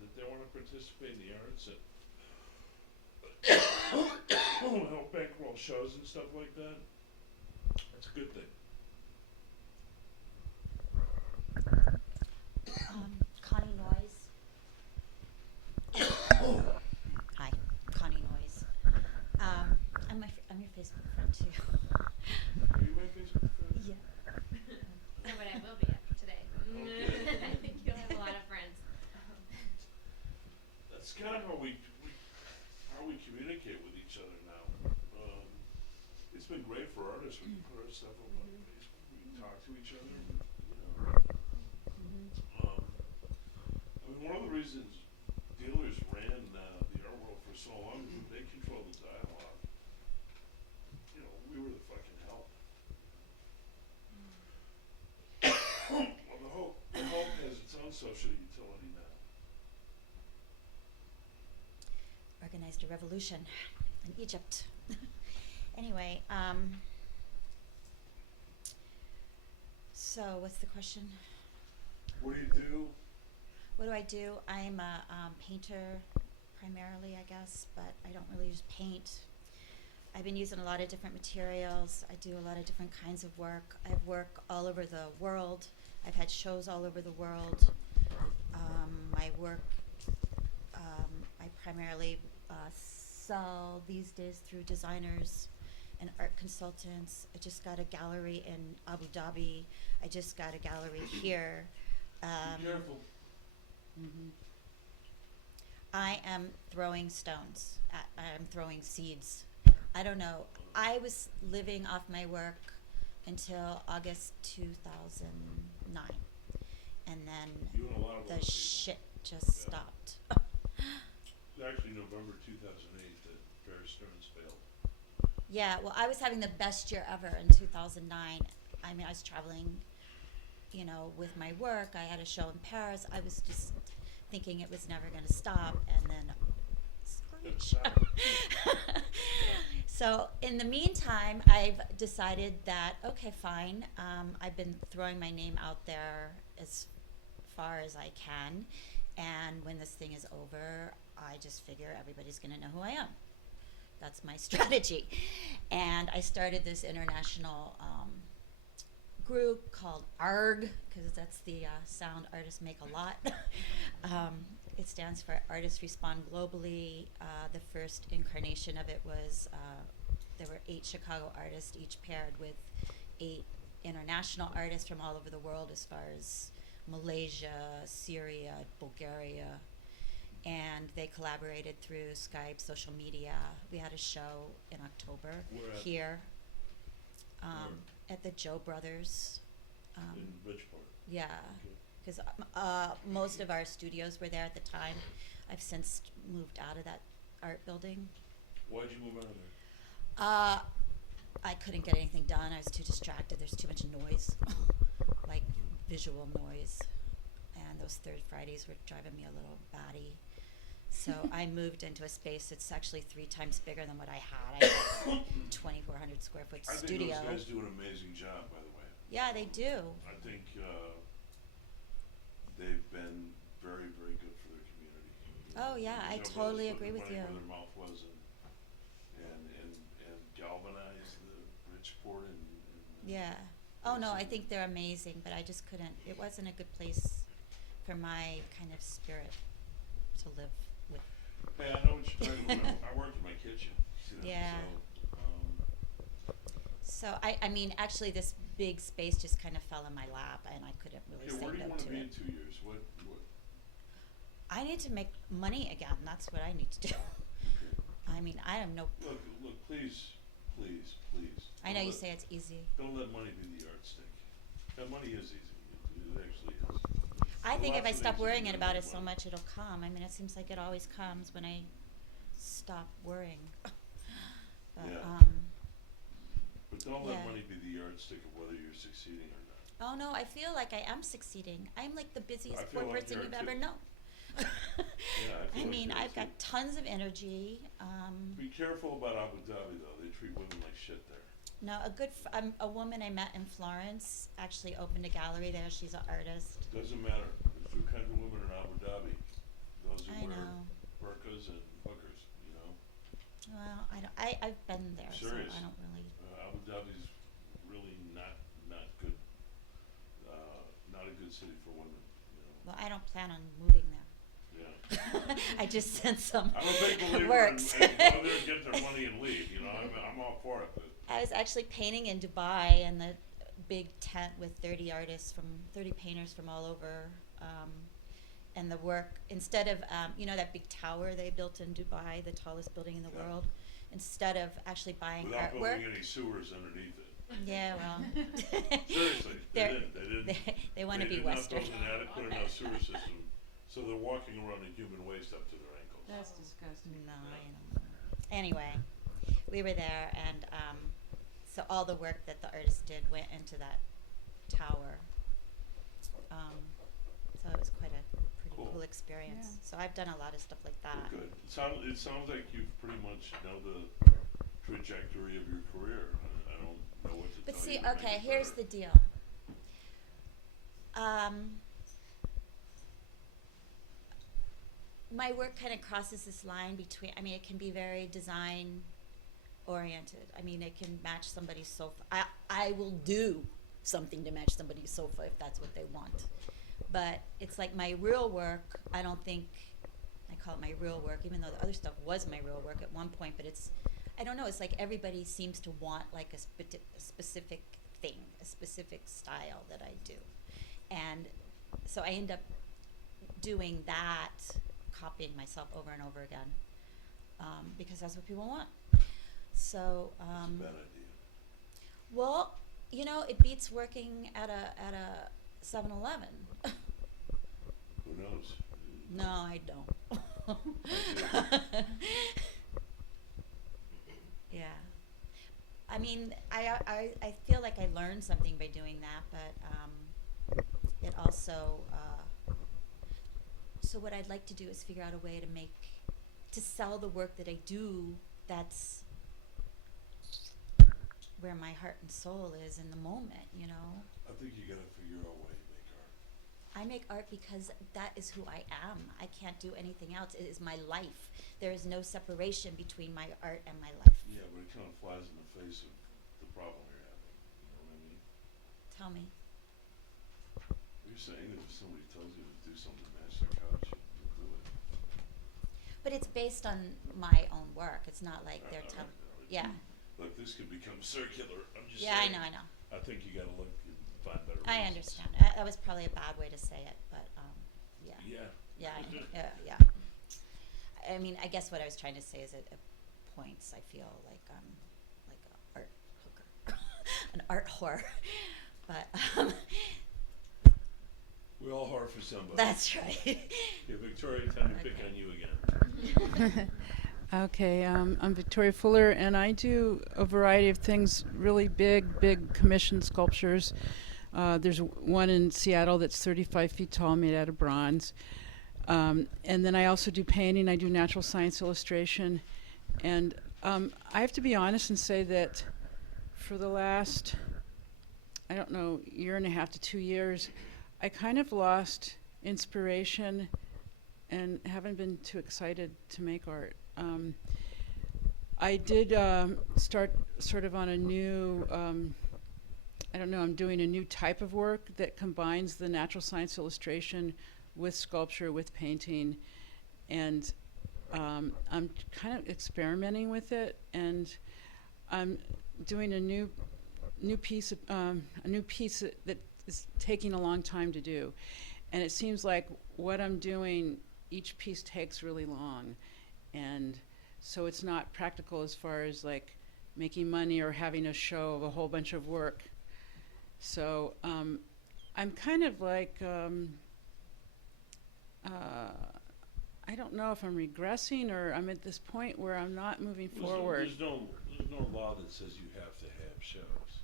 That they want to participate in the arts and help bankroll shows and stuff like that. That's a good thing. Connie Noyes. Hi, Connie Noyes. I'm your Facebook friend too. Are you my Facebook friend? Yeah. No, but I will be after today. Okay. I think you'll have a lot of friends. That's kind of how we communicate with each other now. It's been great for artists. We can put our stuff up on Facebook. We can talk to each other. One of the reasons dealers ran the art world for so long is they controlled the dialogue. We were the fucking help. Well, the Hope has its own social utility now. Organized a revolution in Egypt. Anyway, so what's the question? What do you do? What do I do? I'm a painter primarily, I guess, but I don't really just paint. I've been using a lot of different materials. I do a lot of different kinds of work. I work all over the world. I've had shows all over the world. My work, I primarily sell these days through designers and art consultants. I just got a gallery in Abu Dhabi. I just got a gallery here. Be careful. I am throwing stones. I'm throwing seeds. I don't know. I was living off my work until August 2009. And then You and a lot of the other people. shit just Yeah. stopped. It's actually November 2008 that Bear Stearns failed. Yeah, well, I was having the best year ever in 2009. I mean, I was traveling, you know, with my work. I had a show in Paris. I was just thinking it was never going to stop, and then screech. So in the meantime, I've decided that, okay, fine. I've been throwing my name out there as far as I can, and when this thing is over, I just figure everybody's going to know who I am. That's my strategy. And I started this international group called ARG, because that's the sound artists make a lot. It stands for Artists Respond Globally. The first incarnation of it was, there were 8 Chicago artists, each paired with 8 international artists from all over the world, as far as Malaysia, Syria, Bulgaria. And they collaborated through Skype, social media. We had a show in October Where at? here Where? at the Joe Brothers. In Bridgeport. Yeah, Okay. because most of our studios were there at the time. I've since moved out of that art building. Why'd you move out of there? I couldn't get anything done. I was too distracted. There's too much noise, like visual noise. And those third Fridays were driving me a little batty. So I moved into a space that's actually 3 times bigger than what I had. I had a 2,400 square foot I think studio. those guys do an amazing job, by the way. Yeah, they do. I think they've been very, very good for their community. Oh, yeah, I Joe Brothers totally put agree with money you. where their mouth was, and galvanized the Bridgeport and Yeah. Oh, no, I think they're amazing, but I just couldn't, it wasn't a good place for my kind of spirit to live with. Hey, I know what you're talking about. I worked in my kitchen. See that? Yeah. So, So, I mean, actually, this big space just kind of fell in my lap, and I couldn't really hey, say where do you no want to to be in it. 2 years? What? I need to make money again. That's what I need to do. I mean, I am no. Look, please. I know Don't you let- say it's easy. Don't let money be the yardstick. That money is easy. It actually is. I think if Lots I of stop things you worrying can do about with it so money. much, it'll come. I mean, it seems like it always comes when I stop worrying. But, Yeah. But don't yeah. let money be the yardstick of whether you're succeeding or not. Oh no, I feel like I am succeeding. I'm like the busiest I feel poor like person you you've are ever too. known. Yeah, I feel like mean, you are I've got too. tons of energy. Be careful about Abu Dhabi, though. They treat women like shit there. No, a woman I met in Florence actually opened a gallery there. She's an artist. Doesn't matter. There's 2 kinds of women in Abu Dhabi. Those who I wear know. burqas and hookers, you know. Well, I've been there, Serious. so I don't really. Abu Dhabi's really not good. Not a good city for women, you know. Well, I don't plan on moving there. Yeah. I just sent some I'm a big believer works. in go there, get their money and leave. You know, I'm all for it. But I was actually painting in Dubai in the big tent with 30 painters from all over. And the work, instead of, you know, that big tower they built in Dubai, the tallest building in the Yeah. world, instead of actually buying without artwork. building any sewers underneath it. Yeah, well. Seriously, they They're- didn't. They didn't. They want to They be did not Western. build an adequate enough sewer system, so they're walking around in human waste up to their ankles. That's disgusting. No, I don't know. Anyway, we were there, and so all the work that the artist did went into that tower. So it was quite a pretty Cool. cool experience. Yeah. So I've done a lot of stuff like Well, that. good. It sounds like you pretty much know the trajectory of your career. I don't know what to But tell see, you to make okay, it here's better. the deal. My work kind of crosses this line between, I mean, it can be very design oriented. I mean, it can match somebody's sofa. I will do something to match somebody's sofa if that's what they want. But it's like my real work, I don't think, I call it my real work, even though the other stuff was my real work at one point, but I don't know, it's like everybody seems to want like a specific thing, a specific style that I do. And so I end up doing that, copying myself over and over again, because that's what people want. So, That's a bad idea. well, you know, it beats working at a 7-Eleven. Who knows? No, I don't. Yeah. I mean, I feel like I learned something by doing that, but it also, so what I'd like to do is figure out a way to sell the work that I do that's where my heart and soul is in the moment, you know? I think you gotta figure out a way to make art. I make art because that is who I am. I can't do anything else. It is my life. There is no separation between my art and my life. Yeah, but it kind of flies in the face of the problem you're having. You know what I mean? Tell me. You're saying that if somebody tells you to do something to match their couch, you'll do it. But it's based on my own work. It's not like they're telling. Yeah. Look, this could become circular. I'm just Yeah, saying. I know. I think you gotta look and find better I reasons. understand. That was probably a bad way to say it, but yeah. Yeah. Yeah, I know. Yeah. I mean, I guess what I was trying to say is at points I feel like I'm like an art hooker, an art whore. But We all whore for somebody. that's right. Yeah, Victoria, time to pick on you again. Okay, I'm Victoria Fuller, and I do a variety of things, really big commission sculptures. There's one in Seattle that's 35 feet tall, made out of bronze. And then I also do painting. I do natural science illustration. And I have to be honest and say that for the last, I don't know, year and a half to 2 years, I kind of lost inspiration and haven't been too excited to make art. I did start sort of on a new, I don't know, I'm doing a new type of work that combines the natural science illustration with sculpture, with painting, and I'm kind of experimenting with it, and I'm doing a new piece that is taking a long time to do, and it seems like what I'm doing, each piece takes really long, and so it's not practical as far as like making money or having a show of a whole bunch of work. So I'm kind of like I don't know if I'm regressing or I'm at this point where I'm not moving forward. There's no law that says you have to have shows.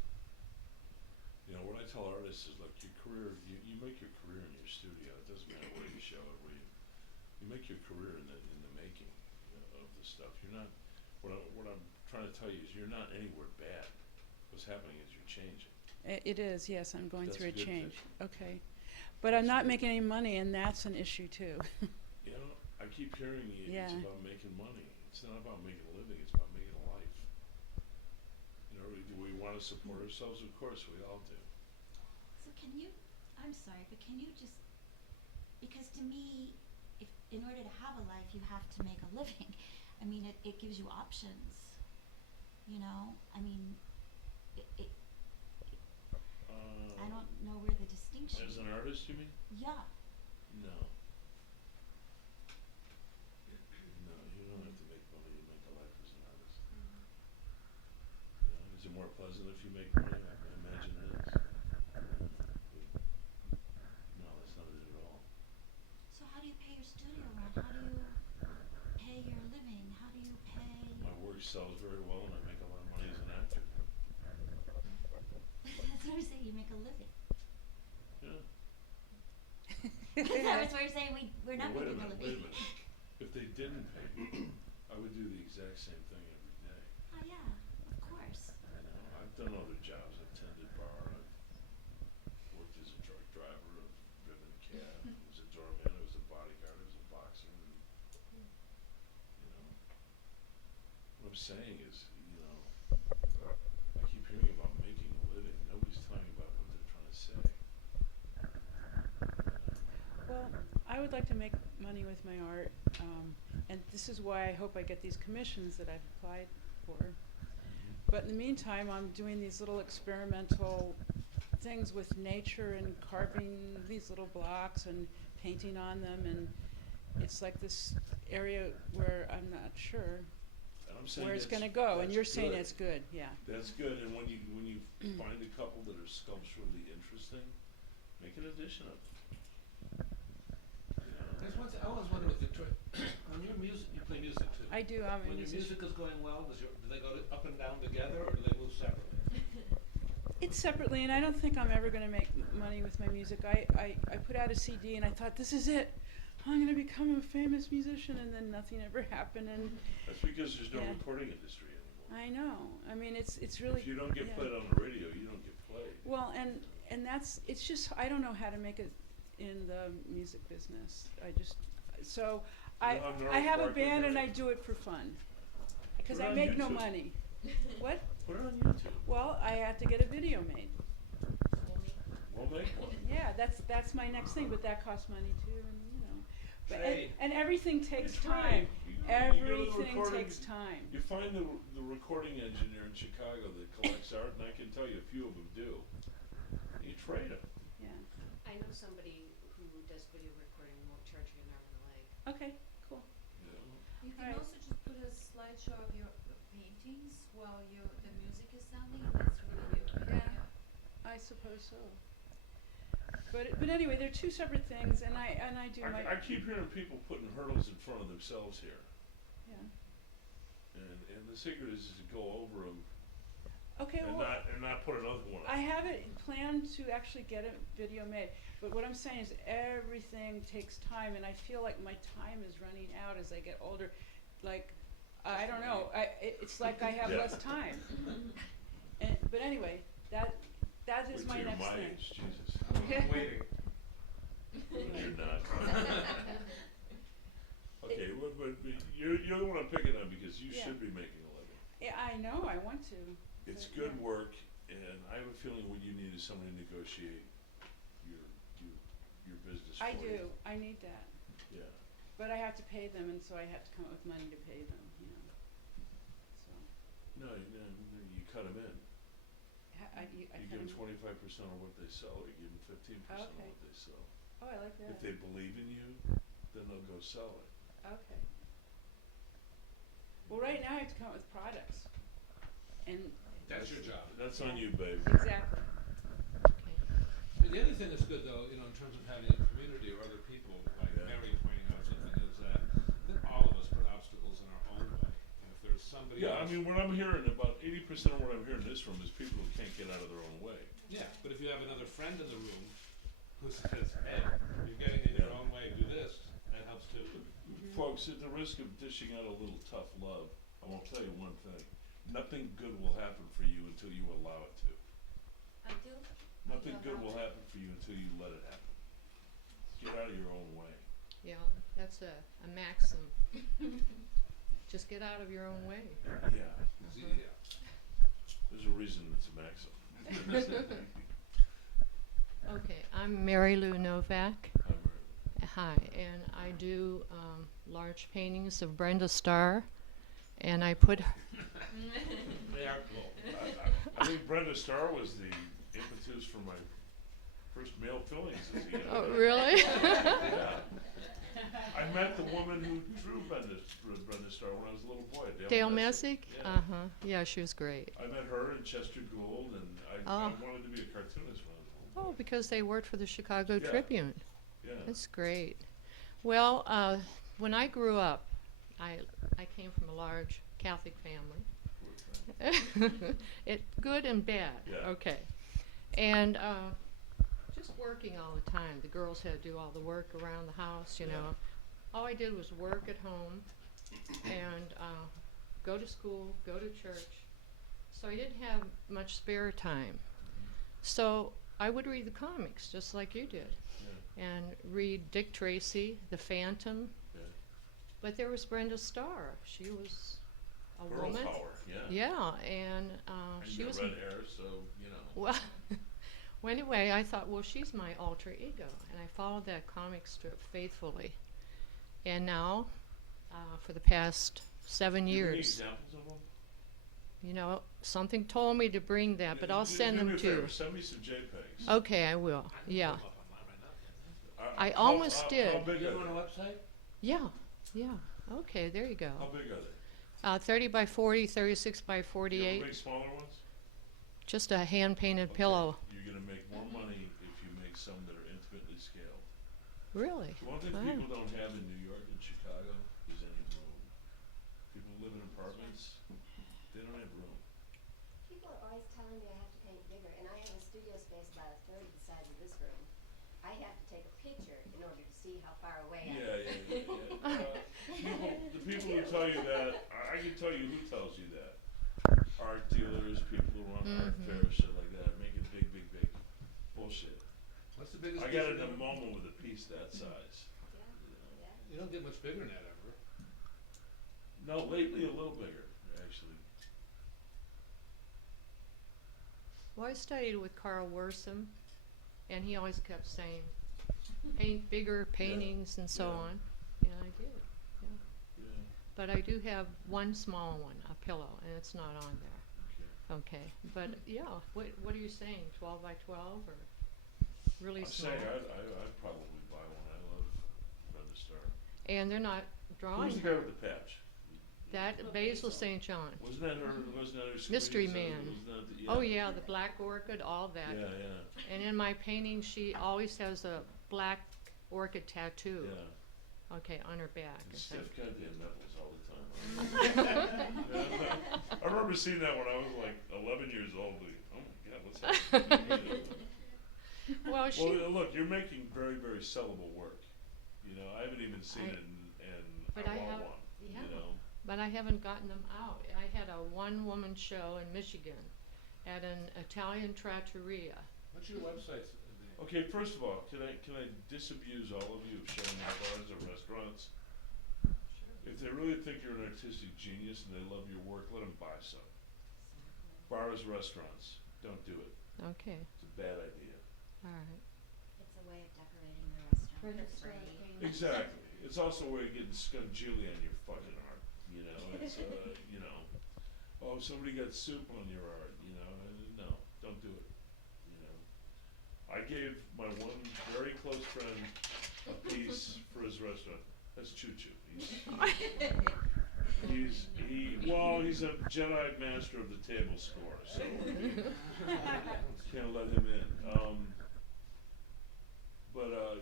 You know, what I tell artists is, look, your career, you make your career in your studio. It doesn't matter where you show it, where you make your career in the making, you know, of the stuff. You're not, what I'm trying to tell you is you're not anywhere bad. What's happening is you're changing. It is, yes, I'm going That's through a good change. thing. Okay. But I'm not making any money, and that's an issue too. You know, I keep hearing you, Yeah. it's about making money. It's not about making a living, it's about making a life. You know, do we want to support ourselves? Of course, we all do. So can you, I'm sorry, but can you just, because to me, if in order to have a life, you have to make a living. I mean, it gives you options, you know? I mean, I don't know where the distinction As an artist, you mean? Yeah. No. No, you don't have to make money to make a life as an artist. You know, is it more pleasant if you make money? I imagine it is. No, that's not it at all. So how do you pay your studio rent? How do you pay your living? How do you pay? My work sells very well and I make a lot of money as an actor. That's what I'm saying, you make a living. Yeah. That's what we're saying, we're not Well, making a living. wait a minute. If they didn't pay me, I would do the exact same thing every day. Oh yeah, of course. You know, I've done other jobs. I've tended bar. I've worked as a truck driver. I've driven a cab. I was a doorman. I was a bodyguard. I was a boxer. And, you know, what I'm saying is, you know, I keep hearing about making a living. Nobody's telling me about what they're trying to say. Well, I would like to make money with my art, and this is why I hope I get these commissions that I've applied for. But in the meantime, I'm doing these little experimental things with nature and carving these little blocks and painting on them, and it's like this area where I'm not sure And I'm saying where it's that's- going to go, and that's you're saying good. it's good, yeah. That's good, and when you find a couple that are sculpturally interesting, make an edition of it. There's one thing, I always wonder with Victoria, when your music, you play music too. I do, I'm a When your musician. music is going well, do they go up and down together, or do they move separately? It's separately, and I don't think I'm ever going to make money with my music. I put out a CD, and I thought, this is it. I'm going to become a famous musician, and then nothing ever happened. And That's because there's no Yeah. recording industry anymore. I know. I mean, it's really. If you don't get yeah. played on the radio, you don't get played. Well, and that's it's just I don't know how to make it in the music business. So I You have no I have a marketing band and I budget. do it for fun because Put it I on make no YouTube. money. What? Put it on YouTube. Well, I have to get a video made. We'll make one. Yeah, that's my next thing, but that costs money too, and you know. But Trade. and everything takes You time. trade. You go to the Everything recording- takes time. You find the recording engineer in Chicago that collects art, and I can tell you a few of them do. You trade them. Yeah. I know somebody who does video recording and won't charge you an arm and a leg. Okay. Cool. You can Alright. also just put a slideshow of your paintings while the music is sounding, and that's really good. Yeah. I suppose so. But anyway, they're two separate things, and I do my I keep hearing people putting hurdles in front of themselves here, yeah. and the secret is to go over them Okay, and well, not put another one up. I have it planned to actually get a video made, but what I'm saying is everything takes time, and I feel like my time is running out as I get older. Like, I don't know, it's like I have Yeah. less time. But anyway, that is Wait my till you're next my thing. age, Jesus. Waiting. You're not. Okay, but you're the one I'm picking on because you Yeah. should be making a living. Yeah, I know, I want to. It's but good yeah. work, and I have a feeling what you need is somebody to negotiate your business for I you. do, I need that. Yeah. But I have to pay them, and so I have to come up with money to pay them, you know. So, No, you cut them in. I You cut give them them- 25% of what they sell, or you give them 15% of Okay. what they sell. Oh, I like that. If they believe in you, then they'll go sell it. Okay. Well, right now I have to come up with products. And That's your job. That's on you, babe. exactly. And the other thing that's good, though, in terms of having a community or other people, like Yeah. Mary pointing out something, is that I think all of us put obstacles in our own way. And if there's somebody Yeah, I else, mean, what I'm hearing, about 80% of what I'm hearing in this room is people who can't get out of their own way. yeah, but if you have another friend in the room who says, hey, you're getting in your own way, do this, that helps too. Folks, at the risk of dishing out a little tough love, I won't tell you one thing. Nothing good will happen for you until you allow it to. Until Nothing you good allow will it. happen for you until you let it happen. Get out of your own way. Yeah, that's a maxim. Just get out of your own way. Yeah. See, yeah. There's a reason it's a maxim. Okay, I'm Mary Lou Novak. I'm Hi, and I do large paintings of Brenda Starr, and I put her. They are cool. I think Brenda Starr was the impetus for my first male fillings as a young Oh, man. really? Yeah. I met the woman who drew Brenda Starr when I was a little boy. Dale Messick? Yeah. Uh-huh. Yeah, she was great. I met her and Chester Gould, and I Oh. wanted to be a cartoonist when I was a little boy. Oh, because they worked for the Chicago Yeah. Tribune. Yeah. That's great. Well, when I grew up, I came from a large Catholic family. Good and bad. Yeah. Okay. And just working all the time. The girls had to do all the work around the house, you Yeah. know. All I did was work at home and go to school, go to church. So I didn't have much spare time. So I would read the comics just like you did. And read Dick Tracy, The Phantom. Yeah. But there was Brenda Starr. She was a Girl woman. power, yeah. Yeah, and And she you was. got red hair, so, you know. Well, well, anyway, I thought, well, she's my alter ego, and I followed that comic strip faithfully. And now, for the past 7 Give me years, examples of them. You know, something told me to bring that, but I'll send Do me them a to you. favor, send me some JPEGs. Okay, I will. Yeah. I How- almost how did. big You are on they? a website? Yeah. Yeah. Okay, there you go. How big are they? 30 by 40, 36 by You 48. ever make smaller ones? Just a hand-painted Okay, pillow. You're gonna make more money if you make some that are intimately scaled. Really? The one thing Wow. people don't have in New York and Chicago is any room. People who live in apartments, they don't have room. People are always telling me I have to paint bigger, and I have a studio space about a third of the size of this room. I have to take a picture in order to see how far away I am. The people who tell you that, I can tell you who tells you that. Art dealers, people who run art fairs, shit like that, make it big, big, big. Bullshit. What's the biggest I piece got you've in a ever- moment with a piece that size. You don't get much bigger than that ever. No, lately a little bigger, actually. Well, I studied with Carl Worsom, and he always kept saying, paint bigger paintings and so Yeah. on. And I did. Yeah. Yeah. But I do have one small one, a pillow, and it's not on there. Okay. But yeah, what are you saying? 12 by 12 or really I'm small? saying I'd probably buy one. I love Brenda Starr. And they're not drawing Who's the guy with the patch? that Basil St. John. Wasn't that her? Wasn't that her? Mystery squeeze? Man. Wasn't that the, Oh yeah, the black orchid, all that. Yeah, yeah, And in my painting, she always has a black orchid tattoo. yeah. Okay, on her back. And stiff goddamn nipples all the time. I remember seeing that when I was like 11 years old. Like, oh my God, what's happening? Well, she. Well, look, you're making very, very sellable work. You know, I haven't even seen it, and But I I want have- one. yeah. You know. But I haven't gotten them out. I had a one-woman show in Michigan at an Italian trattoria. What's your website? Okay, first of all, can I disabuse all of you of showing up bars or restaurants? If they really think you're an artistic genius and they love your work, let them buy some. Bars, restaurants, don't do it. Okay, It's a bad idea. all right. It's a way of decorating the restaurant for free. Exactly. It's also a way of getting scungili on your fucking art. You know, it's you know, oh, somebody got soup on your art. You know, no, don't do it. You know, I gave my one very close friend a piece for his restaurant. That's Choo Choo. He's a Jedi master of the table score, so can't let him in. But a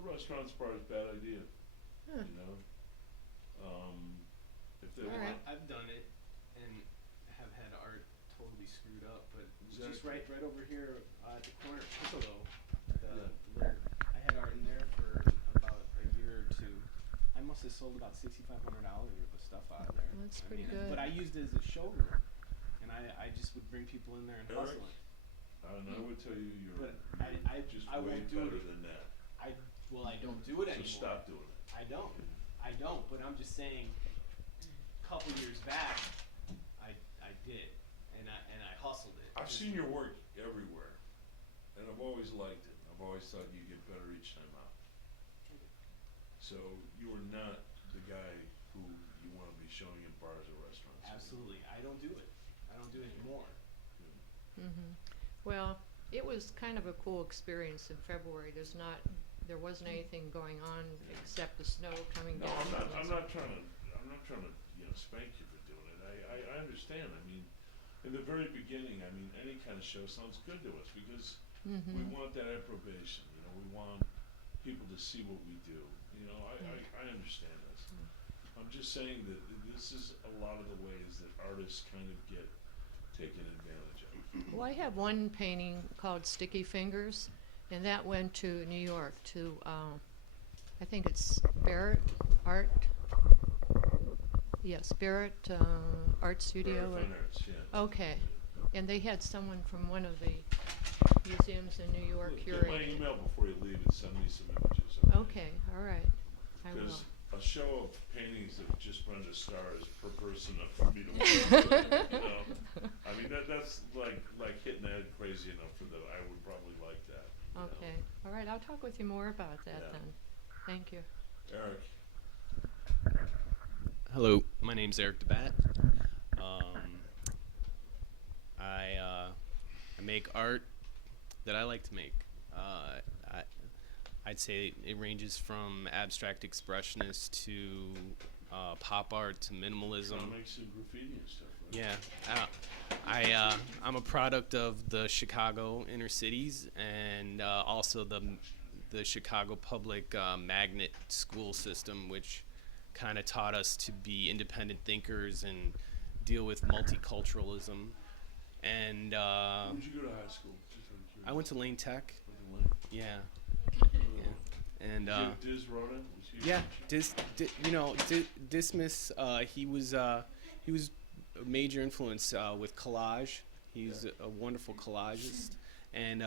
restaurant's bar is a bad idea. Huh. You know, if they All want, right. I've done it and have had art totally screwed up, but just Exactly. right over here at the corner of Piccolo, Yeah. I had art in there for about a year or two. I must have sold about $6,500 worth of stuff out of there. That's I pretty mean, good. But I used it as a showroom, and I just would bring people in there and Eric? hustle it. and I would tell you you're But I just I way won't do better it. than that. I don't do it So anymore. stop doing it. I don't. But I'm just saying, a couple years back, I did, and I hustled it. I've seen your work everywhere, and I've always liked it. I've always thought you get better each time out. So you are not the guy who you want to be showing in bars or restaurants. Absolutely, I don't do it. I don't do it anymore. Well, it was kind of a cool experience in February. There wasn't anything going on except the snow coming No, down. I'm not trying to spank you for doing it. I understand. I mean, in the very beginning, I mean, any kind of show sounds good to us because we want that approbation. You know, we want people to see what we do. You know, I understand this. I'm just saying that this is a lot of the ways that artists kind of get taken advantage of. Well, I have one painting called Sticky Fingers, and that went to New York to, I think it's Barrett Art. Yes, Barrett Art Studio. Very fine arts, yeah. Okay, and they had someone from one of the museums in New York Get my curating. email before you leave and send me some images. Okay, all right, I will. Because a show of paintings of just Brenda Starr is per person enough for me to watch. You know? I mean, that's like hitting that crazy enough for that. I would probably like that. You Okay, all right, I'll talk with you more about that Yeah. then. Thank you. know? Eric. Hello, my name's Eric DeBat. I make art that I like to make. I'd say it ranges from abstract expressionist to pop art to minimalism. I'll make some graffiti and stuff. Right? Yeah, I'm a product of the Chicago inner cities and also the Chicago public magnet school system, which kind of taught us to be independent thinkers and deal with multiculturalism. And Where did you go to high school? I went to Lane Tech. Yeah. And did you have Diz Rhoda? yeah, Dismas. He was a major influence with collage. He's a wonderful collagist, and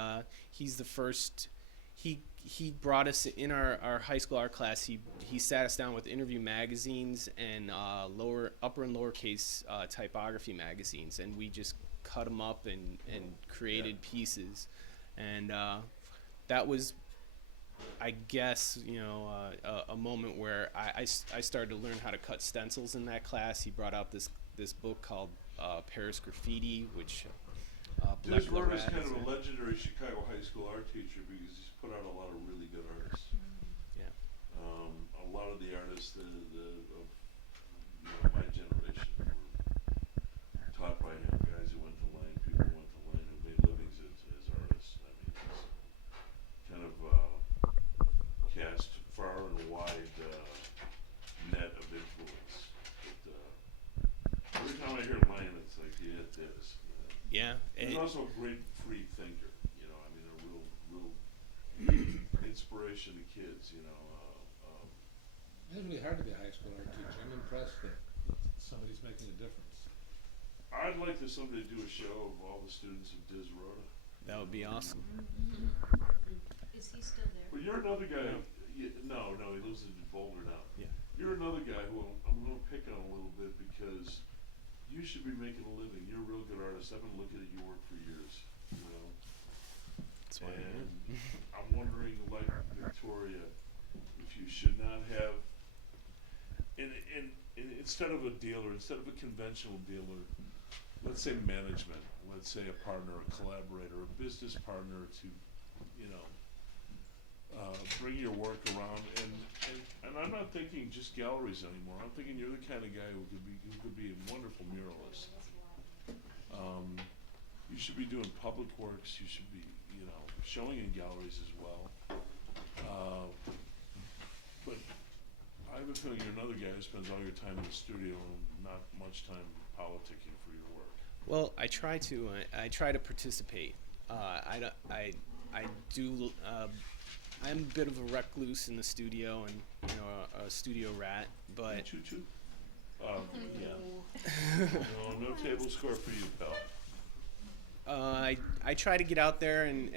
he's the first. He brought us in our high school art class. He sat us down with interview magazines and upper and lowercase typography magazines, and we just cut them up and created pieces, and that was, I guess, a moment where I started to learn how to cut stencils in that class. He brought out this book called Paris Graffiti, which Diz Rhoda is kind of a legendary Chicago high school art teacher because he's put out a lot of really good artists. Yeah. A lot of the artists of my generation were taught by him. Guys who went to Lane, people who went to Lane who made livings as artists. I mean, it's kind of cast far and wide net of influence. But every time I hear Lane, it's like, yeah, it is. Yeah. He's also a great free thinker. I mean, a real inspiration to kids. It's really hard to be a high school art teacher. I'm impressed that somebody's making a difference. I'd like to someday do a show of all the students of Diz Rhoda. That would be awesome. Is he still there? But you're another guy. No, he lives in Boulder now. Yeah. You're another guy who I'm going to pick on a little bit because you should be making a living. You're a real good artist. I've been looking at your work for years. That's why I'm wondering, like Victoria, if you should not have, and instead of a dealer, instead of a conventional dealer, let's say management, let's say a partner, a collaborator, a business partner to, bring your work around, and I'm not thinking just galleries anymore. I'm thinking you're the kind of guy who could be a wonderful muralist. You should be doing public works. You should be, showing in galleries as well. But I have a feeling you're another guy who spends all your time in the studio and not much time politicking for your work. Well, I try to participate. I do. I'm a bit of a recluse in the studio and a studio rat, but yeah. No table score for you, pal. I try to get out there and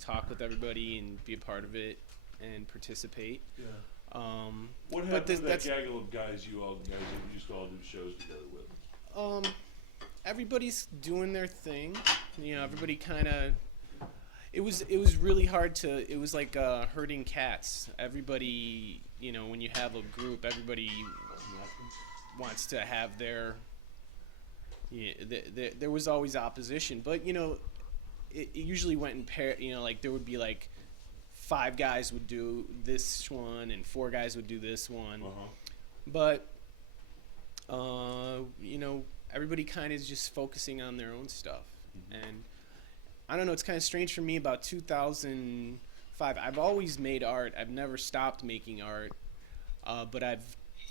talk with everybody and be a part of it and participate. Yeah. What happened to that gaggle of guys you used to all do shows together with? Everybody's doing their thing. Everybody kind of. It was really hard to. It was like herding cats. Everybody, when you have a group, everybody wants to have their. Yeah, there was always opposition, but it usually went in pair. Like there would be like 5 guys would do this one and 4 guys would do this one, but everybody kind of is just focusing on their own stuff, and I don't know. It's kind of strange for me. About 2005, I've always made art. I've never stopped making art, but I've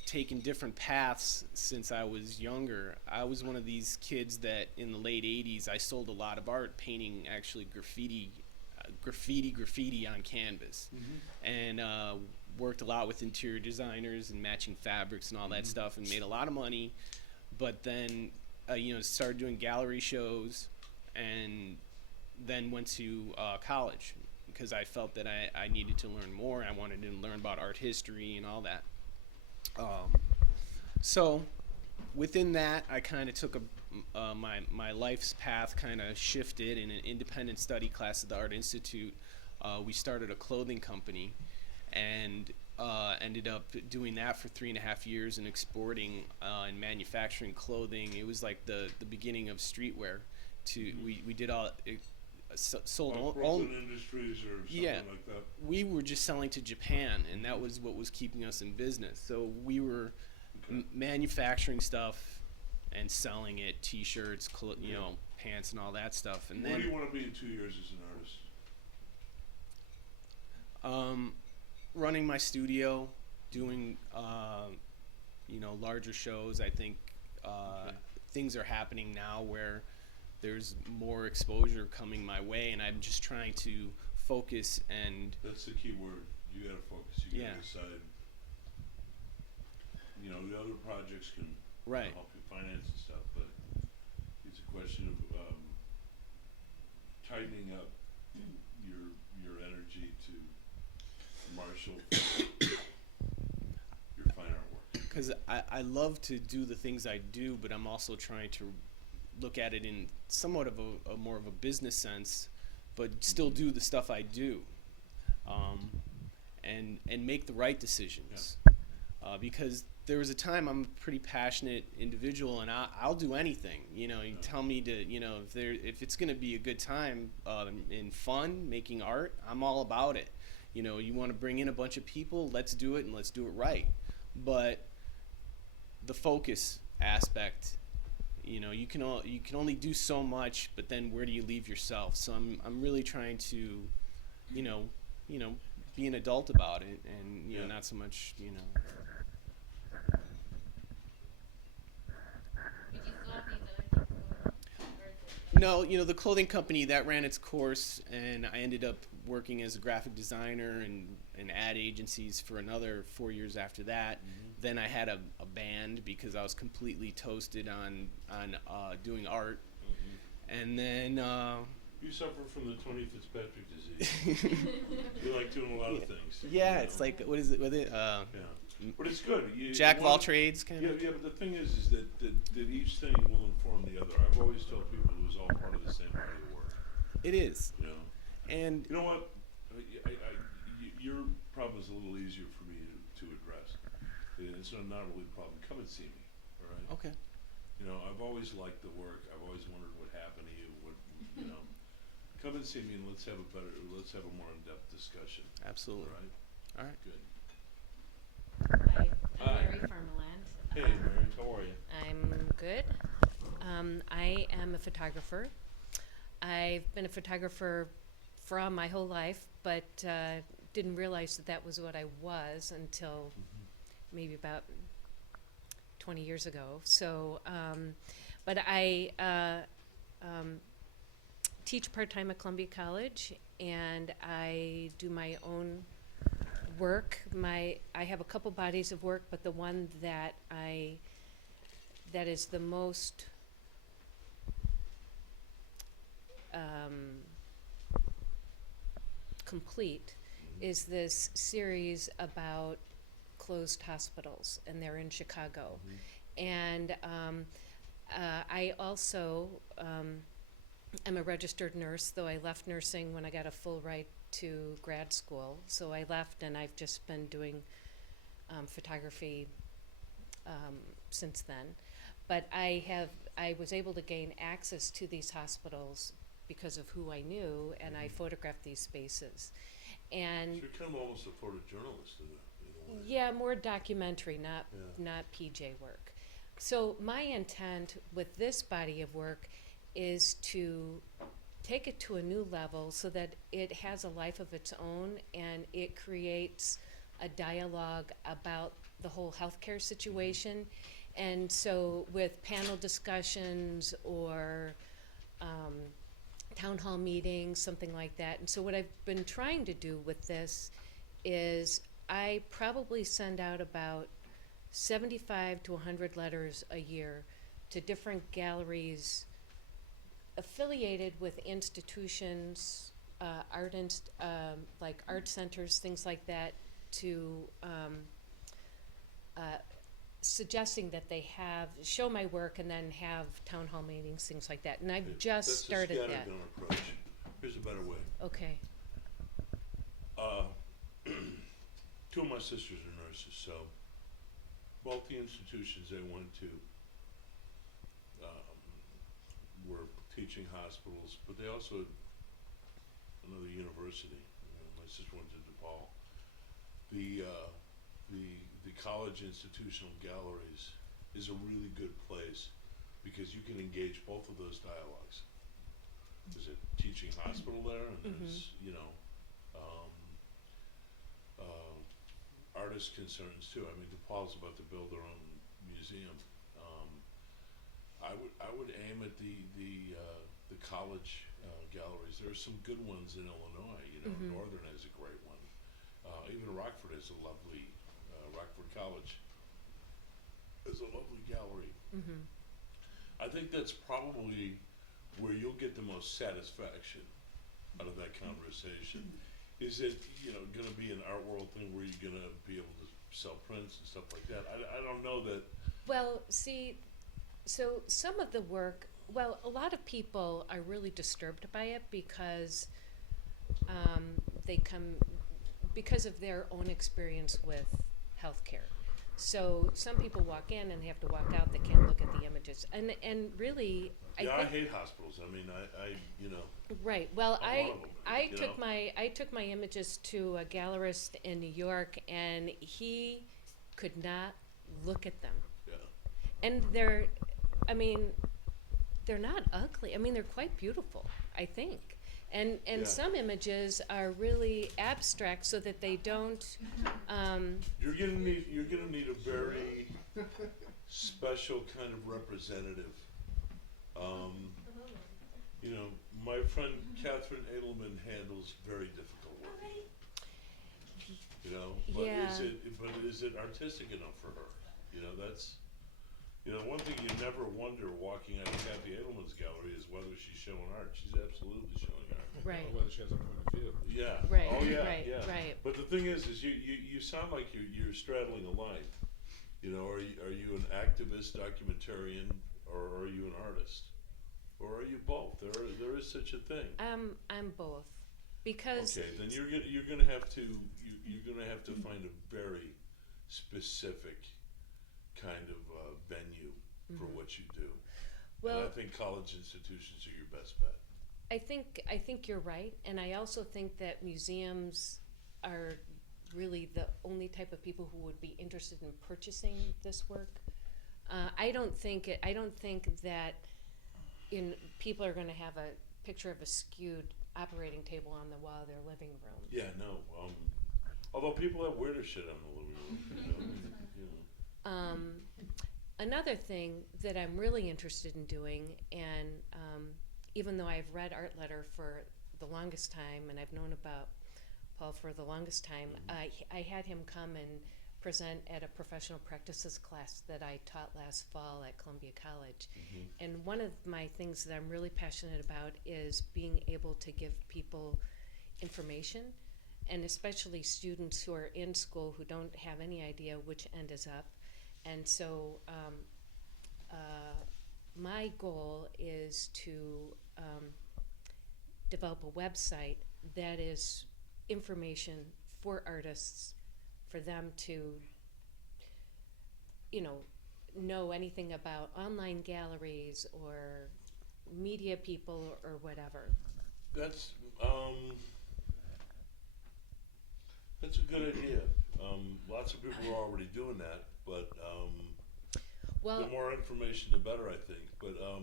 taken different paths since I was younger. I was one of these kids that in the late 80s I sold a lot of art, painting actually graffiti on canvas, and worked a lot with interior designers and matching fabrics and all that stuff, and made a lot of money. But then started doing gallery shows, and then went to college because I felt that I needed to learn more. I wanted to learn about art history and all that. So within that, I kind of took my life's path kind of shifted in an independent study class at the Art Institute. We started a clothing company, and ended up doing that for 3.5 years and exporting and manufacturing clothing. It was like the beginning of streetwear. We did all sold Like all Brooklyn Industries or something like that. we were just selling to Japan, and that was what was keeping us in business. So we were manufacturing stuff and selling it, T-shirts, pants, and all that stuff. And Where then do you want to be in 2 years as an artist? running my studio, doing larger shows. I think things are happening now where there's more exposure coming my way, and I'm just trying to focus and. That's the key word. You got to focus. You got to decide. The other projects can help you finance and stuff, but it's a question of tightening up your energy to marshal your fine art work. Because I love to do the things I do, but I'm also trying to look at it in somewhat of a more of a business sense, but still do the stuff I do, and make the right decisions. Because there was a time I'm a pretty passionate individual, and I'll do anything. You tell me to, if it's going to be a good time and fun making art, I'm all about it. You want to bring in a bunch of people, let's do it, and let's do it right. But the focus aspect, you can only do so much, but then where do you leave yourself? So I'm really trying to, be an adult about it, and not so much, No, the clothing company that ran its course, and I ended up working as a graphic designer and ad agencies for another 4 years after that. Then I had a band because I was completely toasted on doing art, and then you suffer from the Tony Fitzpatrick disease. You like doing a lot of things. Yeah, it's like what is it with it? But it's good. Jack of all trades, kind of. Yeah, but the thing is that each thing will inform the other. I've always told people it was all part of the same body of work. It is. And you know what? Your problem is a little easier for me to address. It's not really a problem. Come and see me, all right? Okay. I've always liked the work. I've always wondered what happened to you. Come and see me, and let's have a more in-depth discussion. Absolutely. All right. Good. Hi, I'm Hi. Mary Farmeland. Hey, Mary, how are you? I'm good. I am a photographer. I've been a photographer for my whole life, but didn't realize that was what I was until maybe about 20 years ago. So, but I teach part-time at Columbia College, and I do my own work. I have a couple bodies of work, but the one that is the most complete is this series about closed hospitals, and they're in Chicago. And I also am a registered nurse, though I left nursing when I got a full ride to grad school. So I left, and I've just been doing photography since then. But I was able to gain access to these hospitals because of who I knew, and I photographed these spaces. And So you're kind of almost a photojournalist in a way. yeah, more documentary, not PJ work. So my intent with this body of work is to take it to a new level so that it has a life of its own, and it creates a dialogue about the whole healthcare situation. And so with panel discussions or town hall meetings, something like that. And so what I've been trying to do with this is I probably send out about 75 to 100 letters a year to different galleries affiliated with institutions, like art centers, things like that, to suggesting that they show my work and then have town hall meetings, things like that. And I've just started that. That's a scattergun approach. Here's a better way. Okay. two of my sisters are nurses, so both the institutions they went to were teaching hospitals, but they also had another university. My sister went to DePaul. The college institutional galleries is a really good place because you can engage both of those dialogues. There's a teaching hospital there, and there's artist concerns too. I mean, DePaul's about to build their own museum. I would aim at the college galleries. There are some good ones in Illinois. Northern is a great one. Even Rockford is a lovely. Rockford College is a lovely gallery. I think that's probably where you'll get the most satisfaction out of that conversation. Is it going to be an art world thing where you're going to be able to sell prints and stuff like that? I don't know that. Well, see, so some of the work, a lot of people are really disturbed by it because they come because of their own experience with healthcare. So some people walk in and they have to walk out. They can't look at the images, and really, I hate hospitals. I mean, I Right. Well, I took my images to a gallerist in New York, and he could not look at them. Yeah. And they're not ugly. I mean, they're quite beautiful, I think. And some images are really abstract, so that they don't. You're gonna need a very special kind of representative. My friend Catherine Edelman handles very difficult work. But is it artistic enough for her? That's one thing you never wonder walking out of Kathy Edelman's gallery is whether she's showing art. She's absolutely showing art. Right. Or whether she has a point of view. Yeah. Right. Oh yeah. Right. Yeah. Right. But the thing is you sound like you're straddling a line. Are you an activist, documentarian, or are you an artist, or are you both? There is such a thing. I'm both, because. Okay, then you're gonna have to find a very specific kind of venue for what you do. Well, and I think college institutions are your best bet. I think you're right, and I also think that museums are really the only type of people who would be interested in purchasing this work. I don't think that people are going to have a picture of a skewed operating table on the wall of their living room. Yeah, no. Although people have weirder shit on the living room. Another thing that I'm really interested in doing, and even though I've read Art Letter for the longest time, and I've known about Paul for the longest time, I had him come and present at a professional practices class that I taught last fall at Columbia College. And one of my things that I'm really passionate about is being able to give people information, and especially students who are in school who don't have any idea which end is up. And so my goal is to develop a website that is information for artists, for them to know anything about online galleries or media people or whatever. That's a good idea. Lots of people are already doing that, but the more information, the better, I think. But I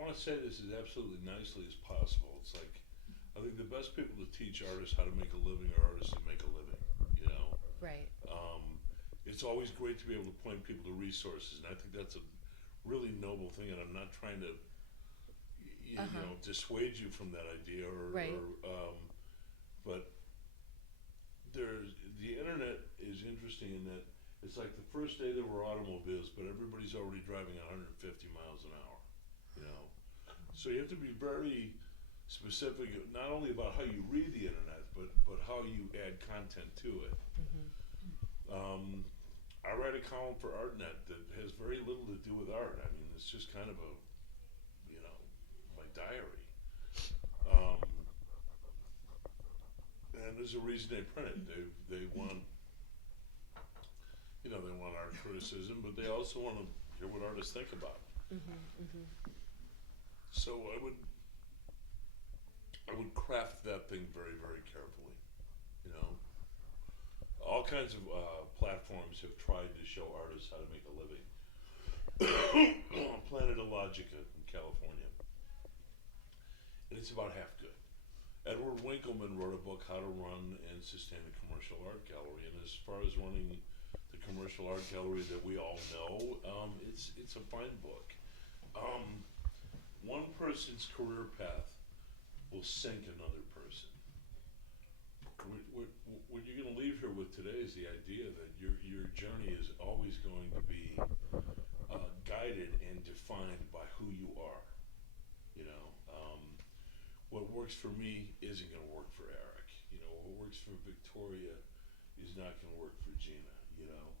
want to say this as absolutely nicely as possible. It's like, I think the best people to teach artists how to make a living are artists that make a living. Right. It's always great to be able to point people to resources, and I think that's a really noble thing. And I'm not trying to, dissuade you from that idea, but the internet is interesting in that it's like the first day there were automobiles, but everybody's already driving 150 miles an hour. So you have to be very specific, not only about how you read the internet, but how you add content to it. I write a column for ArtNet that has very little to do with art. I mean, it's just kind of my diary. there's a reason they print it. They want, you know, they want art criticism, but they also want to hear what artists think about it. So I would craft that thing very, very carefully. You know, all kinds of platforms have tried to show artists how to make a living. Planet Illogica in California, and it's about half good. Edward Winkleman wrote a book, How to Run and Sustain a Commercial Art Gallery, and as far as running the commercial art gallery that we all know, it's a fine book. One person's career path will sink another person. What you're going to leave here with today is the idea that your journey is always going to be guided and defined by who you are. You know, what works for me isn't going to work for Eric. You know, what works for Victoria is not going to work for Gina. You know,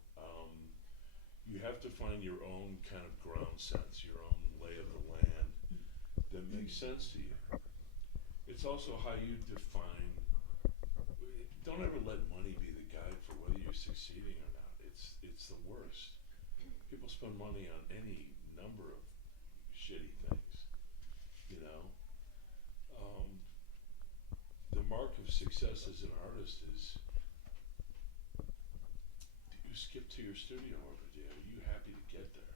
you have to find your own kind of ground sense, your own lay of the land that makes sense to you. It's also how you define. Don't ever let money be the guide for whether you're succeeding or not. It's the worst. People spend money on any number of shitty things, you know. The mark of success as an artist is, do you skip to your studio every day? Are you happy to get there?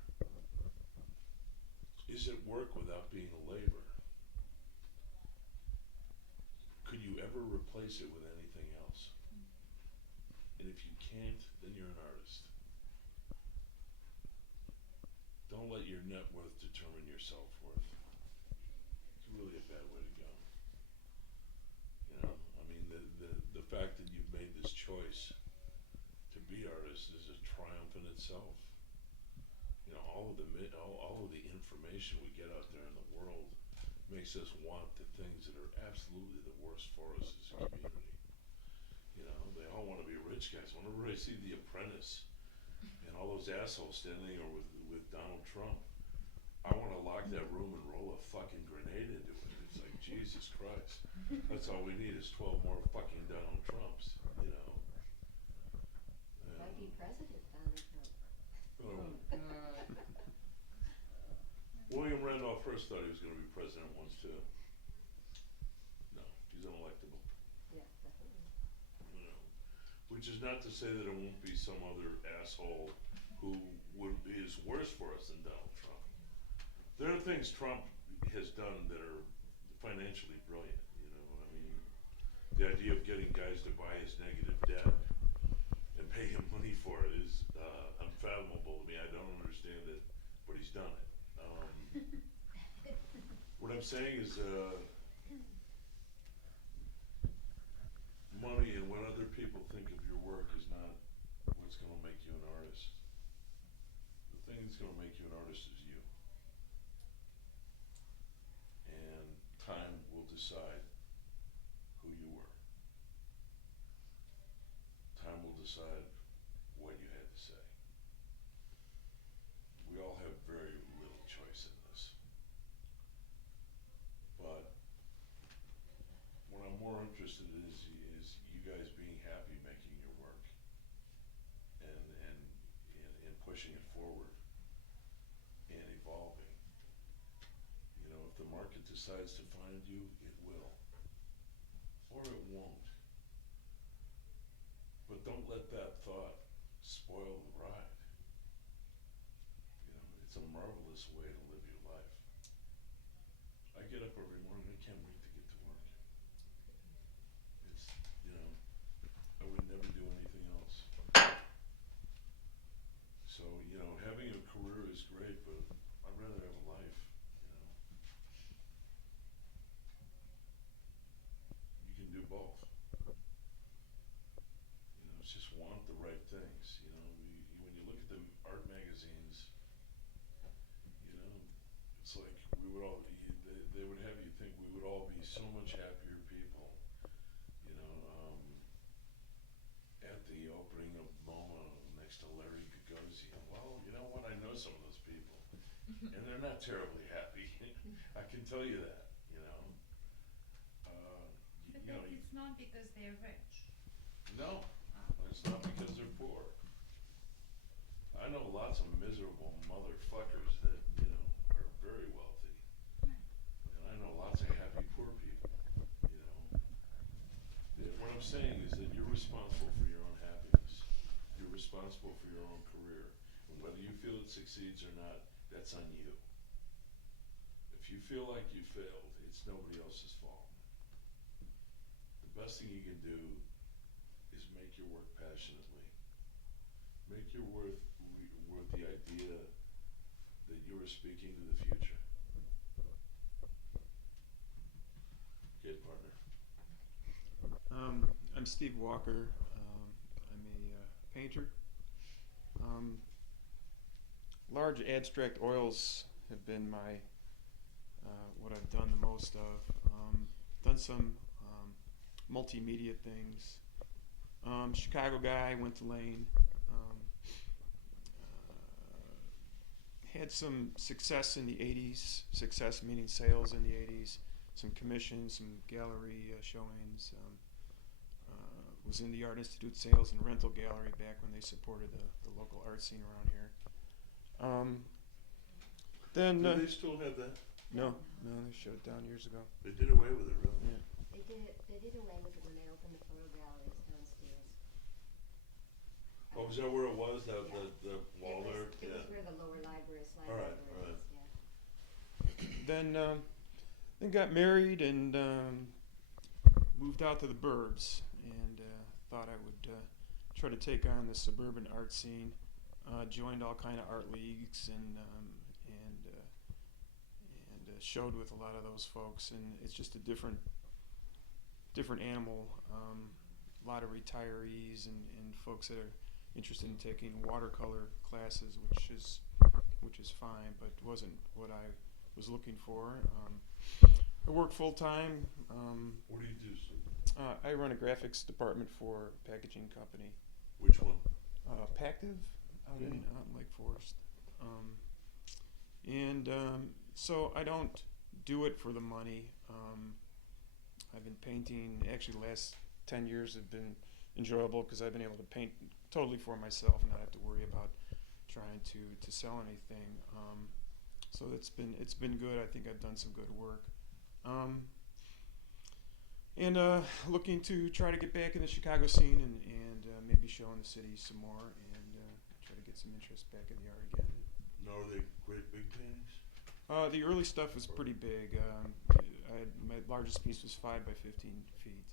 Is it work without being a labor? Could you ever replace it with anything else? And if you can't, then you're an artist. Don't let your net worth determine your self-worth. It's really a bad way to go. You know, I mean, the fact that you've made this choice to be artist is a triumph in itself. You know, all of the information we get out there in the world makes us want the things that are absolutely the worst for us as a community. You know, they all want to be rich guys. Whenever I see The Apprentice and all those assholes standing there with Donald Trump, I want to lock that room and roll a fucking grenade into it. It's like, Jesus Christ. That's all we need is 12 more fucking Donald Trumps, you know. Might be president, Donald Trump. William Randolph Hearst thought he was going to be president once too. No, he's unelectable. Yeah, definitely. You know, which is not to say that it won't be some other asshole who is worse for us than Donald Trump. There are things Trump has done that are financially brilliant. You know, I mean, the idea of getting guys to buy his negative debt and pay him money for it is unfathomable to me. I don't understand it, but he's done it. What I'm saying is money and what other people think of your work is not what's going to make you an artist. The thing that's going to make you an artist is you. And time will decide who you were. Time will decide what you had to say. We all have very little choice in this. But what I'm more interested in is you guys being happy making your work and pushing it forward and evolving. You know, if the market decides to find you, it will. Or it won't. But don't let that thought spoil the ride. You know, it's a marvelous way to live your life. I get up every morning, I can't wait to get to work. It's, you know, I would never do anything else. So, you know, having a career is great, but I'd rather have a life, you know. You can do both. You know, it's just want the right things, you know. When you look at the art magazines, you know, it's like we would all, they would have you think we would all be so much happier people, you know, at the opening of MoMA next to Larry Gagosian. Well, you know what, I know some of those people, and they're not terribly happy. I can tell you that, you know. But You know, it's not because they're rich. No, it's not because they're poor. I know lots of miserable motherfuckers that, you know, are very wealthy. And I know lots of happy poor people, you know. What I'm saying is that you're responsible for your own happiness. You're responsible for your own career. And whether you feel it succeeds or not, that's on you. If you feel like you failed, it's nobody else's fault. The best thing you can do is make your work passionately. Make your work the idea that you are speaking to the future. Okay, partner. I'm Steve Walker. I'm a painter. Large abstract oils have been my what I've done the most of. Done some multimedia things. Chicago guy, went to Lane. Had some success in the 80s, success meaning sales in the 80s, some commissions, some gallery showings. Was in the Art Institute sales and rental gallery back when they supported the local art scene around here. Then Do they still have that? No, they shut it down years ago. They did away with it, really? Yeah. They did away with it when they opened the photo galleries downstairs. Oh, is that where it was? The wall there? It was where the lower library, All right. is, yeah. Then got married and moved out to the burbs and thought I would try to take on the suburban art scene. Joined all kind of art leagues and showed with a lot of those folks, and it's just a different animal. A lot of retirees and folks that are interested in taking watercolor classes, which is fine, but wasn't what I was looking for. I work full time. What do you do, sir? I run a graphics department for a packaging company. Which one? Pactiv out in Lake Forest. So I don't do it for the money. I've been painting, actually the last 10 years have been enjoyable because I've been able to paint totally for myself and not have to worry about trying to sell anything. So it's been good. I think I've done some good work. Looking to try to get back in the Chicago scene and maybe show in the city some more and try to get some interest back in the art again. No, are they great big paintings? The early stuff was pretty big. My largest piece was 5 by 15 feet.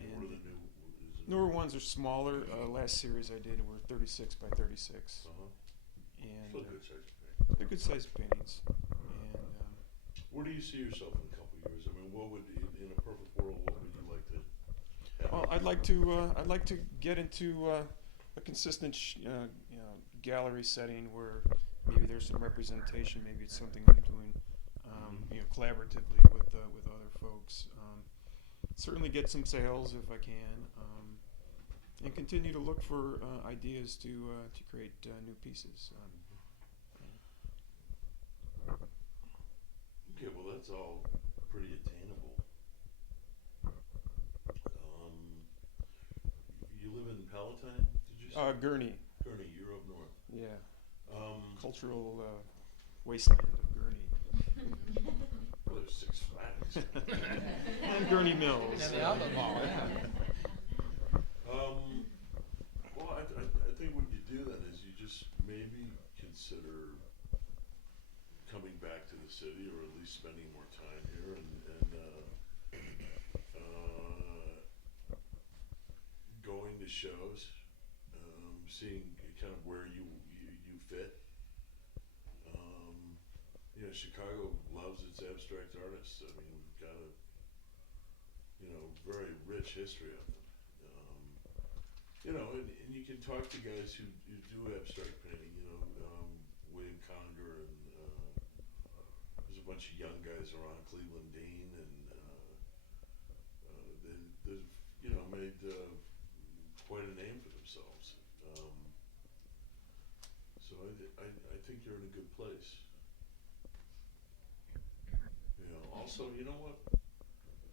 And what are the newer ones are smaller. Last series I did were 36 by 36. And still good size paintings. they're good sized paintings. And where do you see yourself in a couple of years? I mean, what would, in a perfect world, what would you like to have? well, I'd like to get into a consistent gallery setting where maybe there's some representation. Maybe it's something I'm doing collaboratively with other folks. Certainly get some sales if I can, and continue to look for ideas to create new pieces. Okay, well that's all pretty attainable. You live in Palatine, did you say? Gurney. Gurney, you're up north. Yeah. Cultural wasteland of Gurney. Well, there's Six Flags. And Gurney Mills. And the outlet mall, yeah. Well, I think what you do then is you just maybe consider coming back to the city, or at least spending more time here, and going to shows, seeing kind of where you fit. Chicago loves its abstract artists. I mean, we've got a very rich history of them. And you can talk to guys who do abstract painting. William Conger, and there's a bunch of young guys around, Cleveland Dean, and they've made quite a name for themselves. So I think you're in a good place. Also, you know what?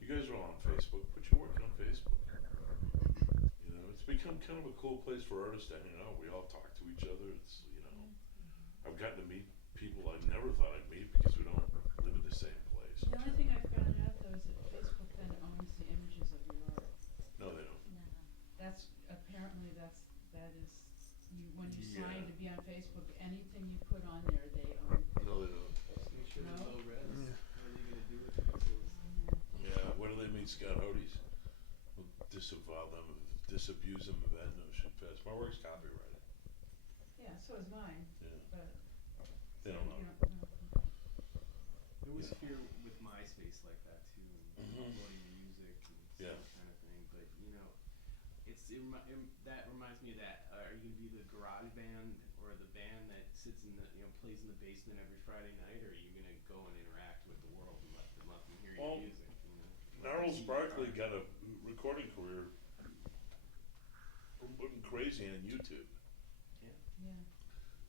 You guys are all on Facebook. Put your work on Facebook. know, it's become kind of a cool place for artists to hang out. We all talk to each other. It's, you know, I've gotten to meet people I never thought I'd meet because we don't live in the same place. The only thing I found out though is that Facebook then owns the images of your art. No, they don't. No. That's, apparently that is, you, when you Yeah. sign to be on Facebook, anything you put on there, they own. No, they don't. Make sure No? they're low res. Yeah. What are you gonna do with pixels? Yeah, when do they meet Scott Hodes? We'll disavow them, disabuse them of that notion fast. My work's copyrighted. Yeah, so is mine, Yeah. but. They don't know. You don't know. There was fear with MySpace like that too, uploading music and Yeah. that kind of thing. But you know, that reminds me of that. Are you gonna be the garage band or the band that sits in the plays in the basement every Friday night, or are you gonna go and interact with the world and let them hear Well, your music? You know? Gnarls Barkley got a recording career from putting crazy on YouTube. Yeah.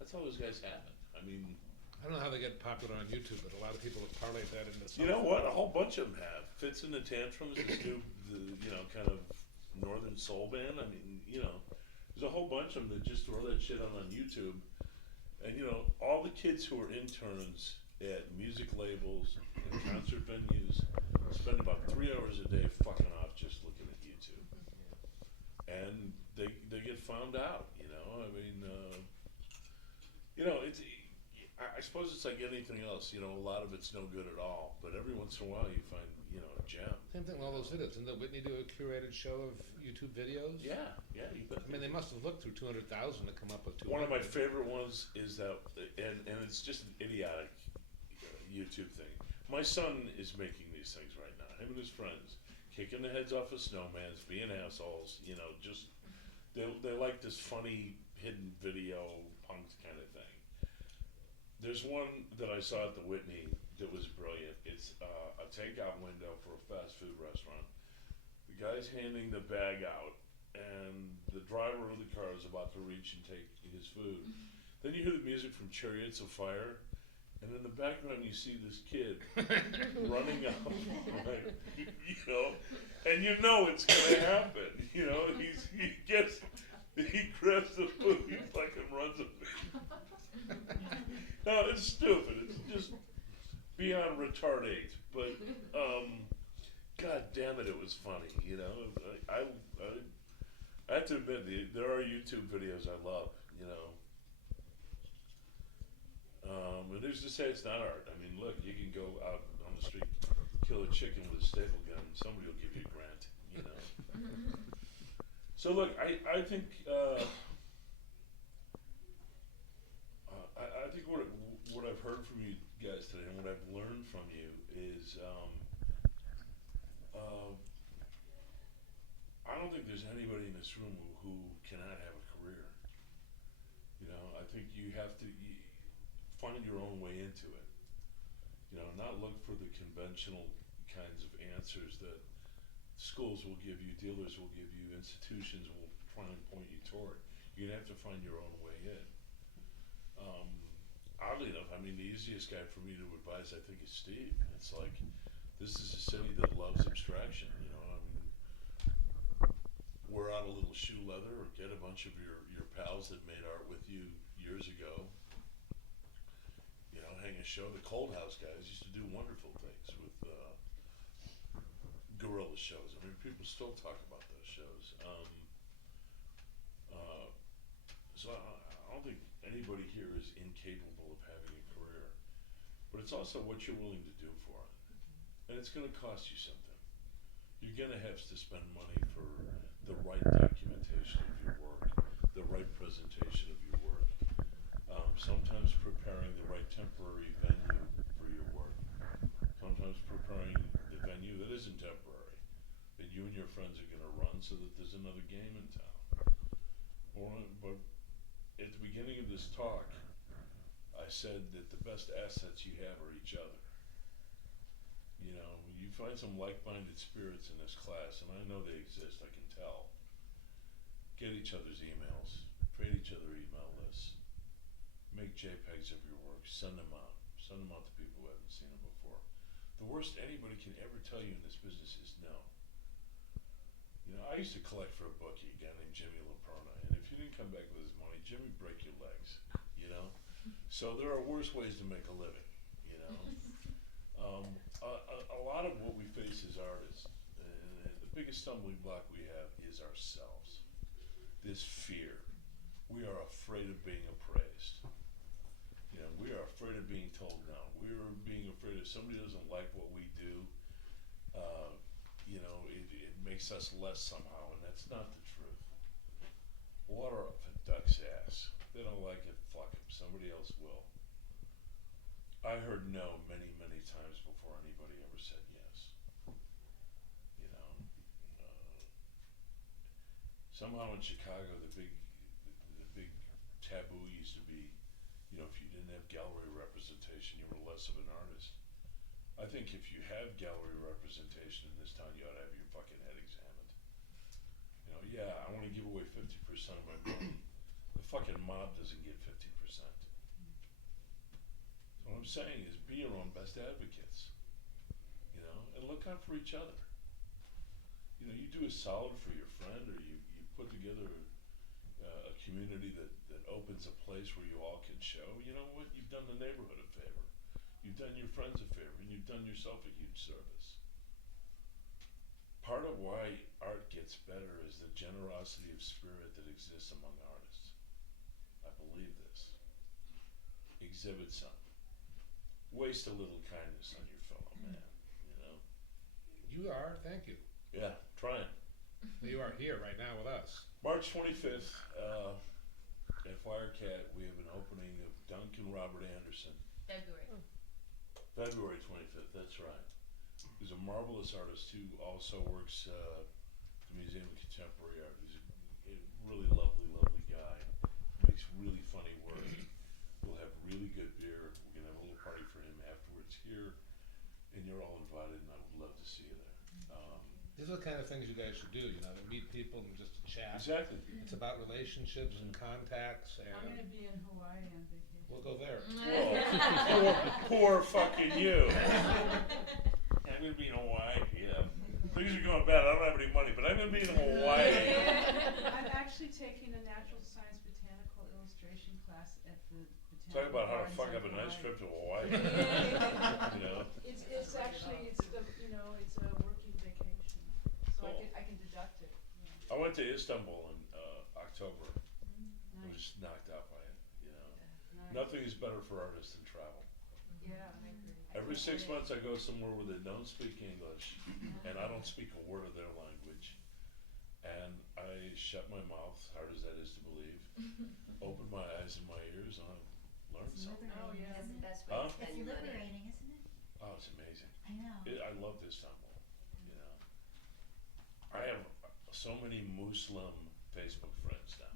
That's how those guys happen. I mean, I don't know how they get popular on YouTube, but a lot of people have parlayed that into something. you know what? A whole bunch of them have. Fits in the Tantrums, this new, kind of northern soul band. I mean, there's a whole bunch of them that just throw that shit on YouTube. And, all the kids who are interns at music labels and concert venues spend about 3 hours a day fucking off just looking at YouTube. And they get found out, I mean, it's, I suppose it's like anything else, a lot of it's no good at all, but every once in a while you find, a gem. Same thing with all those videos. Didn't Whitney do a curated show of YouTube videos? Yeah, you bet. I mean, they must have looked through 200,000 to come up with 200. One of my favorite ones is that, and it's just an idiotic YouTube thing. My son is making these things right now, him and his friends, kicking the heads off of snowmans, being assholes, just, they like this funny hidden video punk kind of thing. There's one that I saw at the Whitney that was brilliant. It's a takeout window for a fast food restaurant. The guy's handing the bag out, and the driver of the car is about to reach and take his food. Then you hear the music from Chariots of Fire, and in the background you see this kid running up, right, and it's gonna happen. He grabs the food, he fucking runs it. No, it's stupid. It's just beyond retardate. But god damn it, it was funny. I have to admit, there are YouTube videos I love. And who's to say it's not art? I mean, look, you can go out on the street, kill a chicken with a staple gun, and somebody will give you a grant. So look, I think. I think what I've heard from you guys today and what I've learned from you is I don't think there's anybody in this room who cannot have a career. I think you have to find your own way into it. Not look for the conventional kinds of answers that schools will give you, dealers will give you, institutions will try and point you toward. You're gonna have to find your own way in. Oddly enough, I mean, the easiest guy for me to advise, I think, is Steve. It's like, this is a city that loves abstraction, I mean, wear out a little shoe leather or get a bunch of your pals that made art with you years ago. Hang a show. The Cold House guys used to do wonderful things with guerrilla shows. I mean, people still talk about those shows. So I don't think anybody here is incapable of having a career, but it's also what you're willing to do for it, and it's going to cost you something. You're going to have to spend money for the right documentation of your work, the right presentation of your work, sometimes preparing the right temporary venue for your work, sometimes preparing the venue that isn't temporary, that you and your friends are going to run so that there's another game in town. But at the beginning of this talk, I said that the best assets you have are each other. You find some like-minded spirits in this class, and I know they exist, I can tell. Get each other's emails, trade each other email lists, make JPEGs of your work, send them out to people who haven't seen them before. The worst anybody can ever tell you in this business is no. You know, I used to collect for a bookie, a guy named Jimmy Laperna, and if you didn't come back with his money, Jimmy would break your legs, you know? So there are worse ways to make a living, you know? A lot of what we face as artists, and the biggest stumbling block we have is ourselves. This fear. We are afraid of being appraised. You know, we are afraid of being told no. We are being afraid if somebody doesn't like what we do, you know, it makes us less somehow, and that's not the truth. Water off a duck's ass. If they don't like it, fuck them. Somebody else will. I heard no many, many times before anybody ever said yes. You know, somehow in Chicago, the big taboo used to be, you know, if you didn't have gallery representation, you were less of an artist. I think if you have gallery representation in this town, you ought to have your fucking head examined. You know, yeah, I want to give away 50% of my money. The fucking mob doesn't get 50%. So what I'm saying is be your own best advocates, you know, and look out for each other. You know, you do a solid for your friend, or you put together a community that opens a place where you all can show, you know what, you've done the neighborhood a favor. You've done your friends a favor, and you've done yourself a huge service. Part of why art gets better is the generosity of spirit that exists among artists. I believe this. Exhibit some. Waste a little kindness on your fellow man, you know? You are, thank you. Yeah, trying. You are here right now with us. March 25th, at Firecat, we have an opening of Duncan Robert Anderson. February 25th, that's right. He's a marvelous artist who also works at the Museum of Contemporary Art. He's a really lovely, lovely guy. Makes really funny work. We'll have really good beer. We're going to have a little party for him afterwards here. And you're all invited, and I would love to see you there. These are the kind of things you guys should do, you know, to meet people and just to chat. Exactly. It's about relationships and contacts, and I'm gonna be in Hawaii on vacation. we'll go there. Poor fucking you. I'm going to be in Hawaii, yeah. Things are going bad. I don't have any money, but I'm going to be in Hawaii. I'm actually taking a natural science botanical illustration class at the botanical Talk about how to gardens fuck in up a nice Hawaii. trip to Hawaii. You know? It's actually, it's the, you know, it's a working vacation, so Cool. I can deduct it, yeah. I went to Istanbul in October. I was Nice. just knocked out by it, you know. Nice. Nothing is better for artists than travel. Yeah, I agree. Every 6 months I go somewhere where they don't speak English, and I don't speak a word of their language. And I shut my mouth, hard as that is to believe, open my eyes and my ears, and I learn something. Oh, yeah. That's the best way Huh? to spend It's your money. liberating, isn't it? Oh, it's amazing. I know. I love Istanbul, you know. I have so many Muslim Facebook friends now.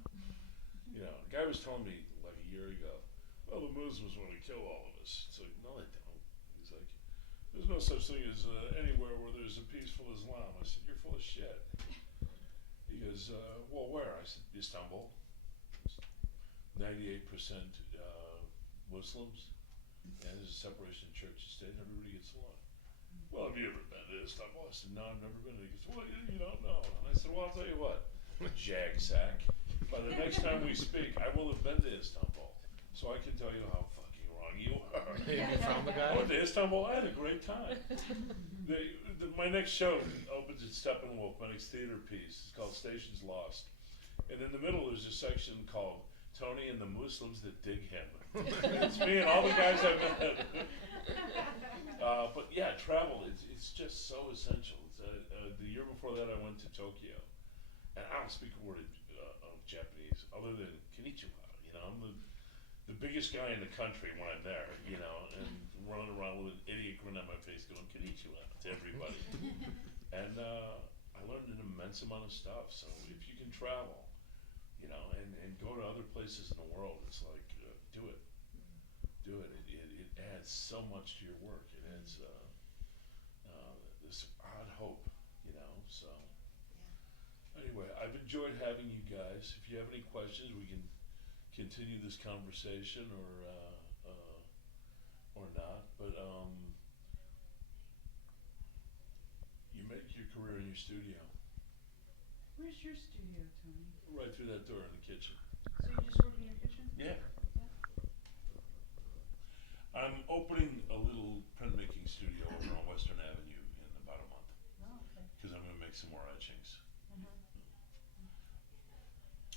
You know, a guy was telling me like a year ago, well, the Muslims want to kill all of us. It's like, no, they don't. He's like, there's no such thing as anywhere where there's a peaceful Islam. I said, you're full of shit. He goes, well, where? I said, Istanbul. 98% Muslims, and there's a separation of church and state, and everybody gets along. Well, have you ever been to Istanbul? I said, no, I've never been. He goes, well, you don't know. And I said, well, I'll tell you what, jag sack. By the next time we speak, I will have been to Istanbul, so I can tell you how fucking wrong you are. You found the guy? I went to Istanbul. I had a great time. My next show opens at Steppenwolf, my next theater piece. It's called Stations Lost. And in the middle, there's a section called Tony and the Muslims that dig him. It's me and all the guys I've met. But yeah, travel, it's just so essential. The year before that, I went to Tokyo. And I don't speak a word of Japanese other than konnichiwa. You know, I'm the biggest guy in the country when I'm there, you know, and running around with an idiot grin on my face going konnichiwa to everybody. And I learned an immense amount of stuff. So if you can travel, you know, and go to other places in the world, it's like, do it. Do it. It adds so much to your work. It adds this odd hope, you know, so. Anyway, I've enjoyed having you guys. If you have any questions, we can continue this conversation or not. But you make your career in your studio. Where's your studio, Tony? Right through that door in the kitchen. So you just work in your kitchen? Yeah. Yeah. I'm opening a little printmaking studio over on Western Avenue in about a month. Oh, okay. Because I'm going to make some more etchings. Uh-huh.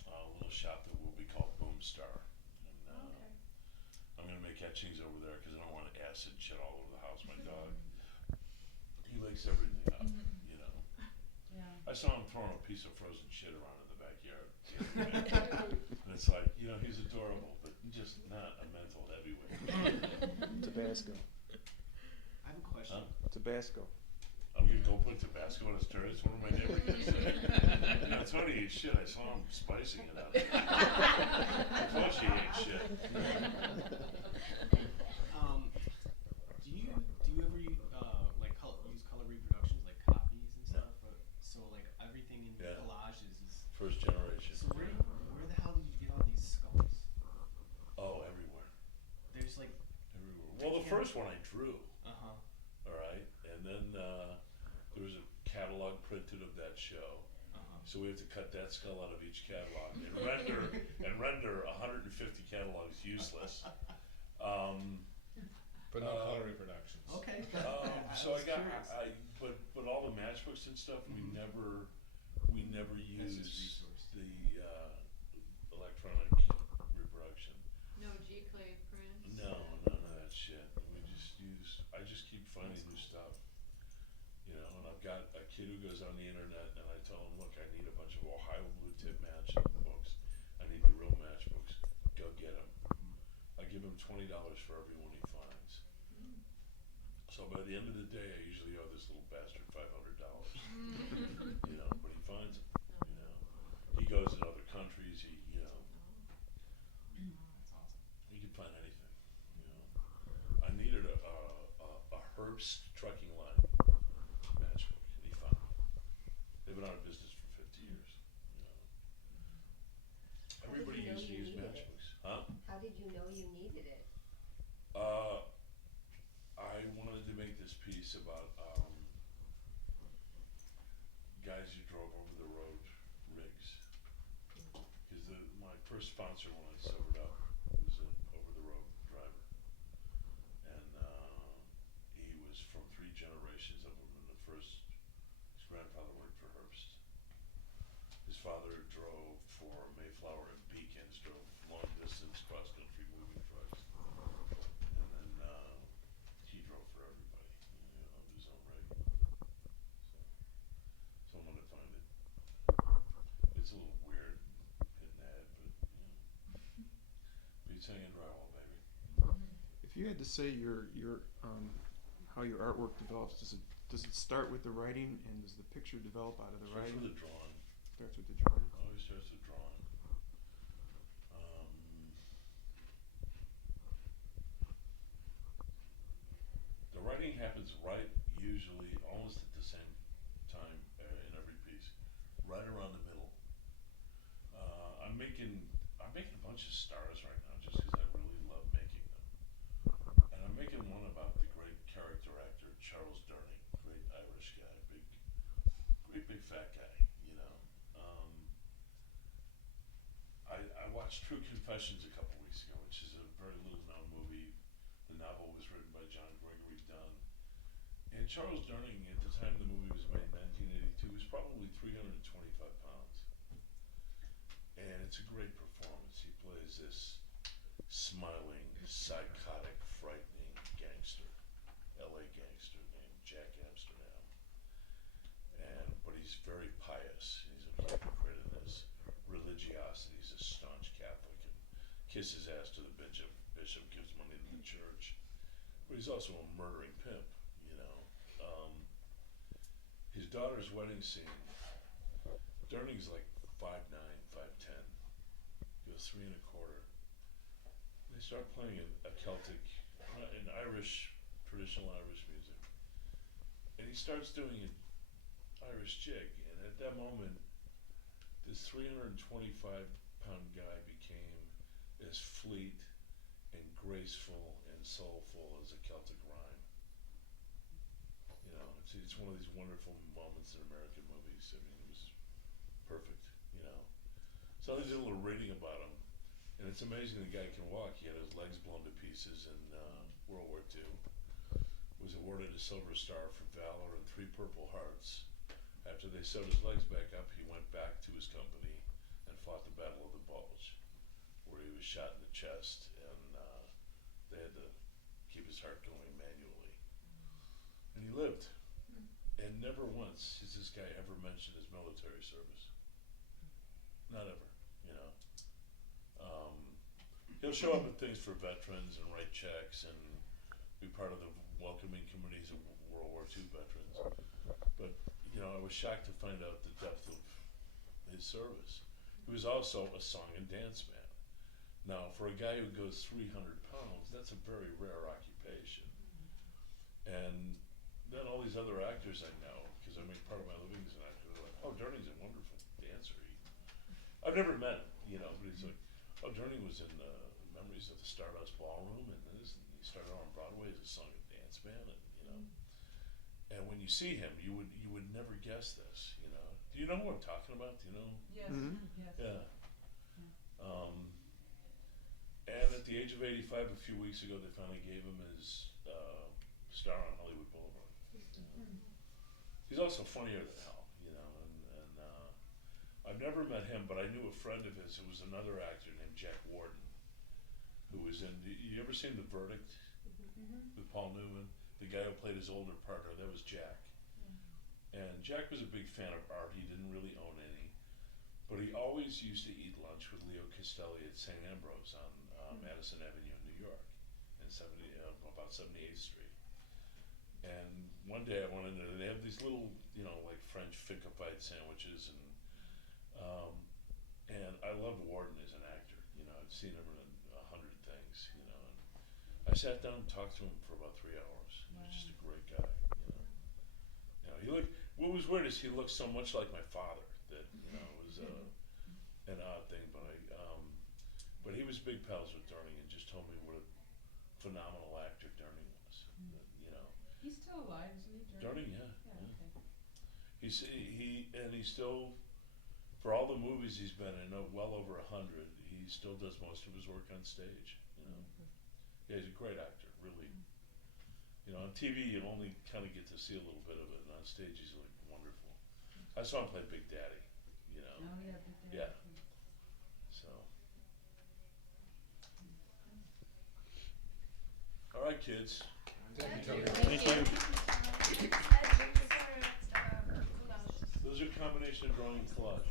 A little shop that will be called Boomstar. And, Okay. I'm going to make etchings over there because I don't want acid shit all over the house. My dog, he likes everything up, you know. Yeah. I saw him throwing a piece of frozen shit around in the backyard. And it's like, you know, he's adorable, but just not a mental heavyweight. Tabasco. I have a question. Tabasco. I'm gonna go put Tabasco on his turds. What am I never gonna say? Now Tony ate shit. I saw him spicing it up. I thought she ate shit. Do you ever use color reproductions like copies and stuff? So like everything in collages is First generation. So where the hell did you get all these skulls? Oh, everywhere. There's like everywhere. Well, the first one I drew. Uh-huh. All right, and then there was a catalog printed of that show. So we have to cut that skull out of each catalog and render 150 catalogs useless. But no color reproductions. Okay. So but all the matchbooks and stuff, we never use the electronic reproduction. No G-clay prints? No, none of that shit. I just keep finding new stuff. You know, and I've got a kid who goes on the internet and I tell him, look, I need a bunch of Ohio blue tip match books. I need the real matchbooks. Go get them. I give him $20 for every one he finds. So by the end of the day, I usually owe this little bastard $500. You know, but he finds them. You know, he goes in other countries. He can find anything. You know, I needed a Herbst trucking line matchbook, and he found it. They've been out of business for 50 years. You know, everybody used to use matchbooks, huh? How did you know you needed it? I wanted to make this piece about guys who drove over the road rigs. Because my first sponsor when I sobered up was an over the road driver. And he was from 3 generations of them. And his grandfather worked for Herbst. His father drove for Mayflower and Beacons, drove long distance cross country moving trucks. And then he drove for everybody, you know, of his own right. So I'm gonna find it. It's a little weird hitting the head, but you know, beats hanging drywall, baby. If you had to say how your artwork develops, does it start with the writing, and does the picture develop out of the Starts writing? with the drawing. Starts with the drawing. Always starts with drawing. The writing happens usually almost at the same time in every piece, right around the middle. I'm making a bunch of stars right now just because I really love making them. And I'm making one about the great character actor Charles Durning, great Irish guy, great big fat guy, you know. I watched True Confessions a couple weeks ago, which is a very little known movie. The novel was written by John Gregory Dunn. And Charles Durning, at the time the movie was made in 1982, was probably 325 pounds. And it's a great performance. He plays this smiling, psychotic, frightening gangster, LA gangster named Jack Amsterdam. But he's very pious. He's a hypocrite in his religiosity. He's a staunch Catholic and kisses ass to the bishop. Bishop gives money to the church. But he's also a murdering pimp, you know. His daughter's wedding scene, Durning's like 5'9", 5'10", goes 3 1/4. They start playing a Celtic, an Irish, traditional Irish music. And he starts doing an Irish jig, and at that moment, this 325-pound guy became as fleet and graceful and soulful as a Celtic rhyme. You know, it's one of these wonderful moments in American movies. I mean, perfect, you know. So I did a little reading about him, and it's amazing the guy can walk. He had his legs blown to pieces in World War II. Was awarded a Silver Star for valor and 3 Purple Hearts. After they sewed his legs back up, he went back to his company and fought the Battle of the Bulge, where he was shot in the chest, and they had to keep his heart going manually. And he lived. And never once has this guy ever mentioned his military service. Not ever, you know. He'll show up at things for veterans and write checks and be part of the welcoming committees of World War II veterans. But, you know, I was shocked to find out the depth of his service. He was also a song and dance man. Now, for a guy who goes 300 pounds, that's a very rare occupation. And then all these other actors I know, because I make part of my living as an actor, they're like, oh, Durning's a wonderful dancer. I've never met him, you know, but he's like, oh, Durning was in Memories of the Stardust Ballroom, and he started on Broadway as a song and dance man, and you know. And when you see him, you would never guess this, you know. Do you know what I'm talking about? Do you know? Yes, yes. Yeah. And at the age of 85, a few weeks ago, they finally gave him his star on Hollywood Boulevard. He's also funnier than hell, you know. And I've never met him, but I knew a friend of his who was another actor named Jack Warden, who was in. You ever seen The Verdict with Paul Newman? The guy who played his older partner, that was Jack. And Jack was a big fan of art. He didn't really own any, but he always used to eat lunch with Leo Castelli at St. Ambrose on Madison Avenue in New York, in about 78th Street. And one day I went in there, and they have these little, you know, like French finkified sandwiches, and I loved Warden as an actor. You know, I'd seen him in 100 things, you know. And I sat down and talked to him for about 3 hours. He was just a great guy, you know. You know, he looked. What was weird is he looked so much like my father that, you know, it was an odd thing. But he was big pals with Durning and just told me what a phenomenal actor Durning was. You know. He's still alive, isn't he? Durning, yeah. Okay. He's still, for all the movies he's been in, well over 100, he still does most of his work on stage. You know. Yeah, he's a great actor, really. You know, on TV you only kind of get to see a little bit of it, and on stage he's like wonderful. I saw him play Big Daddy. You know. Oh yeah, Big Daddy. Yeah. So. All right, kids. Thank you, Tony. Thank you. Those are a combination of drawing and collage.